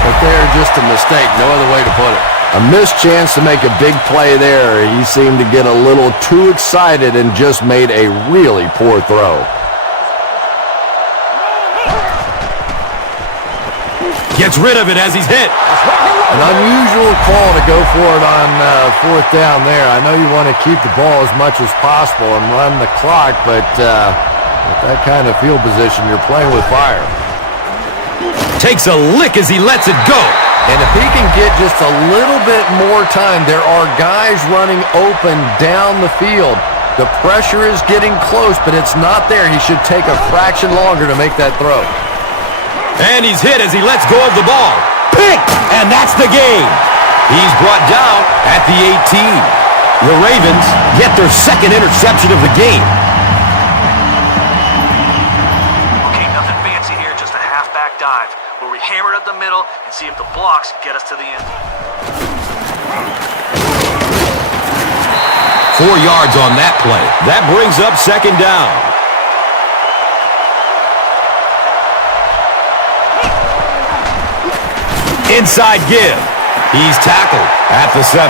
but they're just a mistake. No other way to put it. A missed chance to make a big play there. He seemed to get a little too excited and just made a really poor throw. Gets rid of it as he's hit. An unusual call to go for it on fourth down there. I know you want to keep the ball as much as possible and run the clock, but with that kind of field position, you're playing with fire. Takes a lick as he lets it go. And if he can get just a little bit more time, there are guys running open down the field. The pressure is getting close, but it's not there. He should take a fraction longer to make that throw. And he's hit as he lets go of the ball. Pick! And that's the game. He's brought down at the 18. The Ravens get their second interception of the game. Okay, nothing fancy here, just a halfback dive, where we hammer it up the middle and see if the blocks get us to the end. 4 yards on that play. That brings up second down. Inside give. He's tackled at the 7.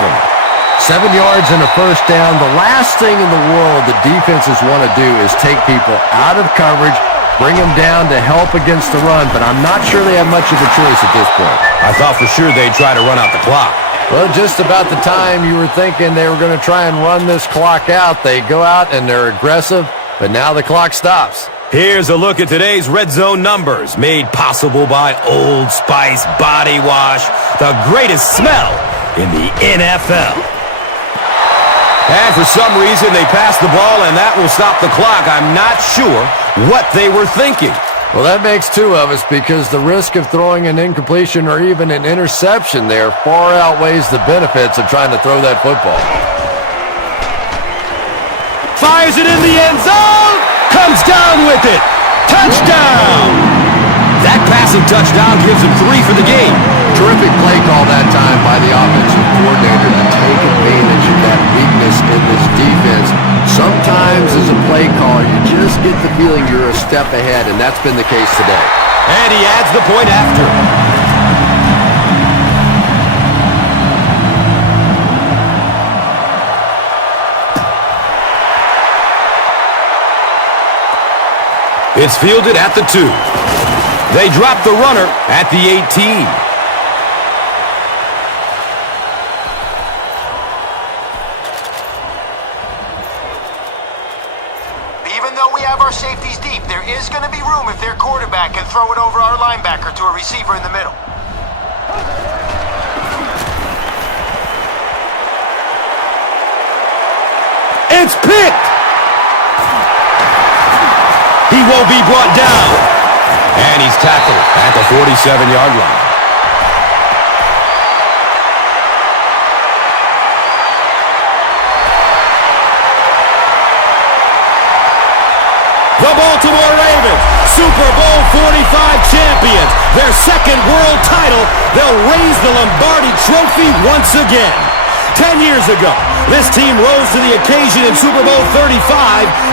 7 yards and a first down. The last thing in the world that defenses want to do is take people out of coverage, bring them down to help against the run, but I'm not sure they have much of a choice at this point. I thought for sure they'd try to run out the clock. Well, just about the time you were thinking they were going to try and run this clock out, they go out and they're aggressive, but now the clock stops. Here's a look at today's Red Zone numbers, made possible by Old Spice Body Wash, the greatest smell in the NFL. And for some reason, they passed the ball, and that will stop the clock. I'm not sure what they were thinking. Well, that makes two of us because the risk of throwing an incompletion or even an interception there far outweighs the benefits of trying to throw that football. Fires it in the end zone. Comes down with it. Touchdown. That passing touchdown gives him 3 for the game. Terrific play call that time by the offensive coordinator to take advantage of that weakness in this defense. Sometimes as a play caller, you just get the feeling you're a step ahead, and that's been the case today. And he adds the point after. It's fielded at the 2. They drop the runner at the 18. Even though we have our safeties deep, there is going to be room if their quarterback can throw it over our linebacker to a receiver in the middle. It's picked! He won't be brought down. And he's tackled at the 47-yard line. The Baltimore Ravens, Super Bowl 45 champions, their second world title. They'll raise the Lombardi Trophy once again. 10 years ago, this team rose to the occasion in Super Bowl 35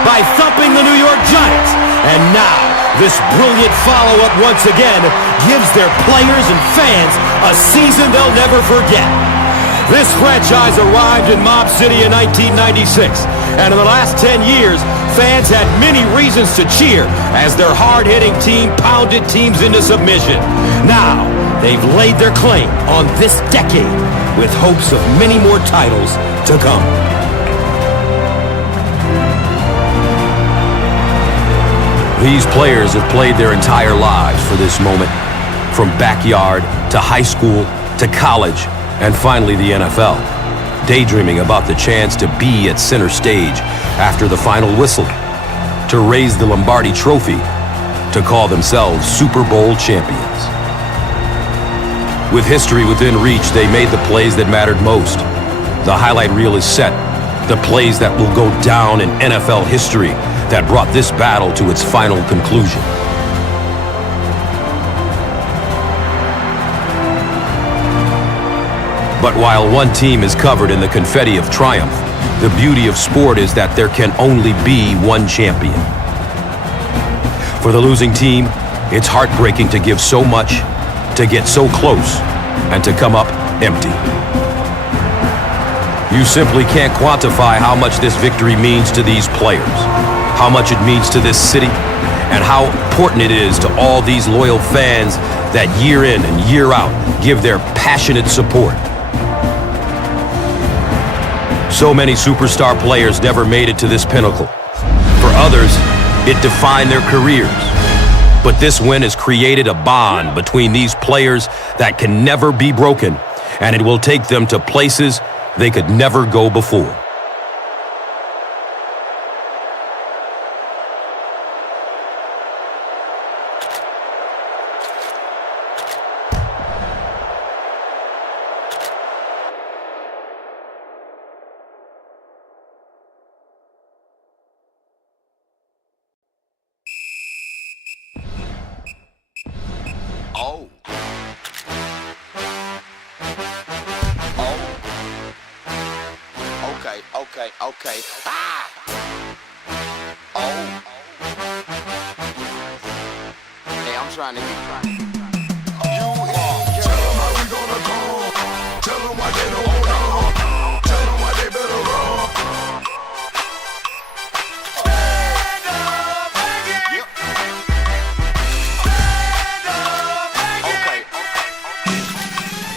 by thumping the New York Giants. And now, this brilliant follow-up once again gives their players and fans a season they'll never forget. This franchise arrived in Mob City in 1996, and in the last 10 years, fans had many reasons to cheer as their hard-hitting team pounded teams into submission. Now, they've laid their claim on this decade with hopes of many more titles to come. These players have played their entire lives for this moment, from backyard to high school to college and finally the NFL, daydreaming about the chance to be at center stage after the final whistle, to raise the Lombardi Trophy, to call themselves Super Bowl champions. With history within reach, they made the plays that mattered most. The highlight reel is set, the plays that will go down in NFL history that brought this battle to its final conclusion. But while one team is covered in the confetti of triumph, the beauty of sport is that there can only be one champion. For the losing team, it's heartbreaking to give so much, to get so close, and to come up empty. You simply can't quantify how much this victory means to these players, how much it means to this city, and how important it is to all these loyal fans that year in and year out give their passionate support. So many superstar players never made it to this pinnacle. For others, it defined their careers. But this win has created a bond between these players that can never be broken, and it will take them to places they could never go before. Oh. Okay. Okay, okay, okay. Ah! Oh. Hey, I'm trying to get. You are. Tell them how we gonna come. Tell them why they don't want to. Tell them why they better run. Stand up, make it. Yep. Stand up, make it. Okay.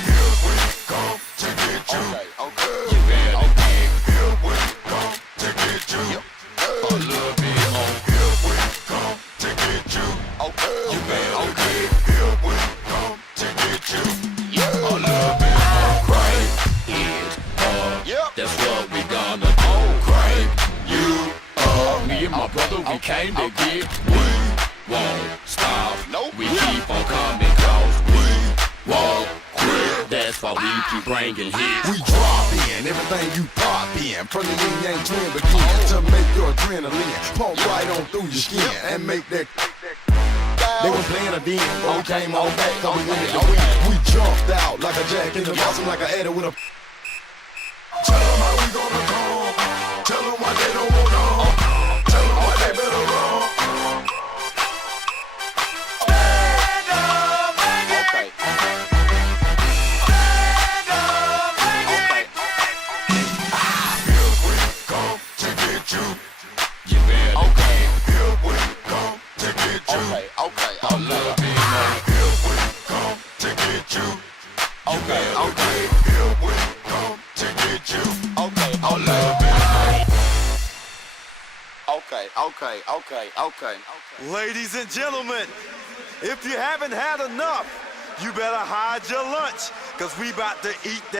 Here we come to get you. Okay. Okay. You better dig. Here we come to get you. Yep. A little bit more. Here we come to get you. Okay. You better Okay. dig. Here we come to get you. Yep. A little bit more. Crank it up. Yep. That's what we gonna do. Crank you up. Me and my brother, we came to get. We won't stop. Nope. We keep on coming close. We won't quit. That's why we keep bringing hits. We drop in everything you pop in. From the yin yang twin begin to make your adrenaline pump right on through your skin and make that. They were playing a den, but we came on back, so we went to win. We jumped out like a jack in the box, like an Eddie with a. Tell them how we gonna come. Tell them why they don't want to. Tell them why they better run. Stand up, make it. Okay. Stand up, make it. Here we come to get you. You better Okay. Here we come to get you. Okay. Okay. A little bit more. Here we come to get you. Okay. Okay. Here we come to get you. Okay. A little bit more. Okay. Okay. Okay. Okay. Ladies and gentlemen, if you haven't had enough, you better hide your lunch, because we about to eat that.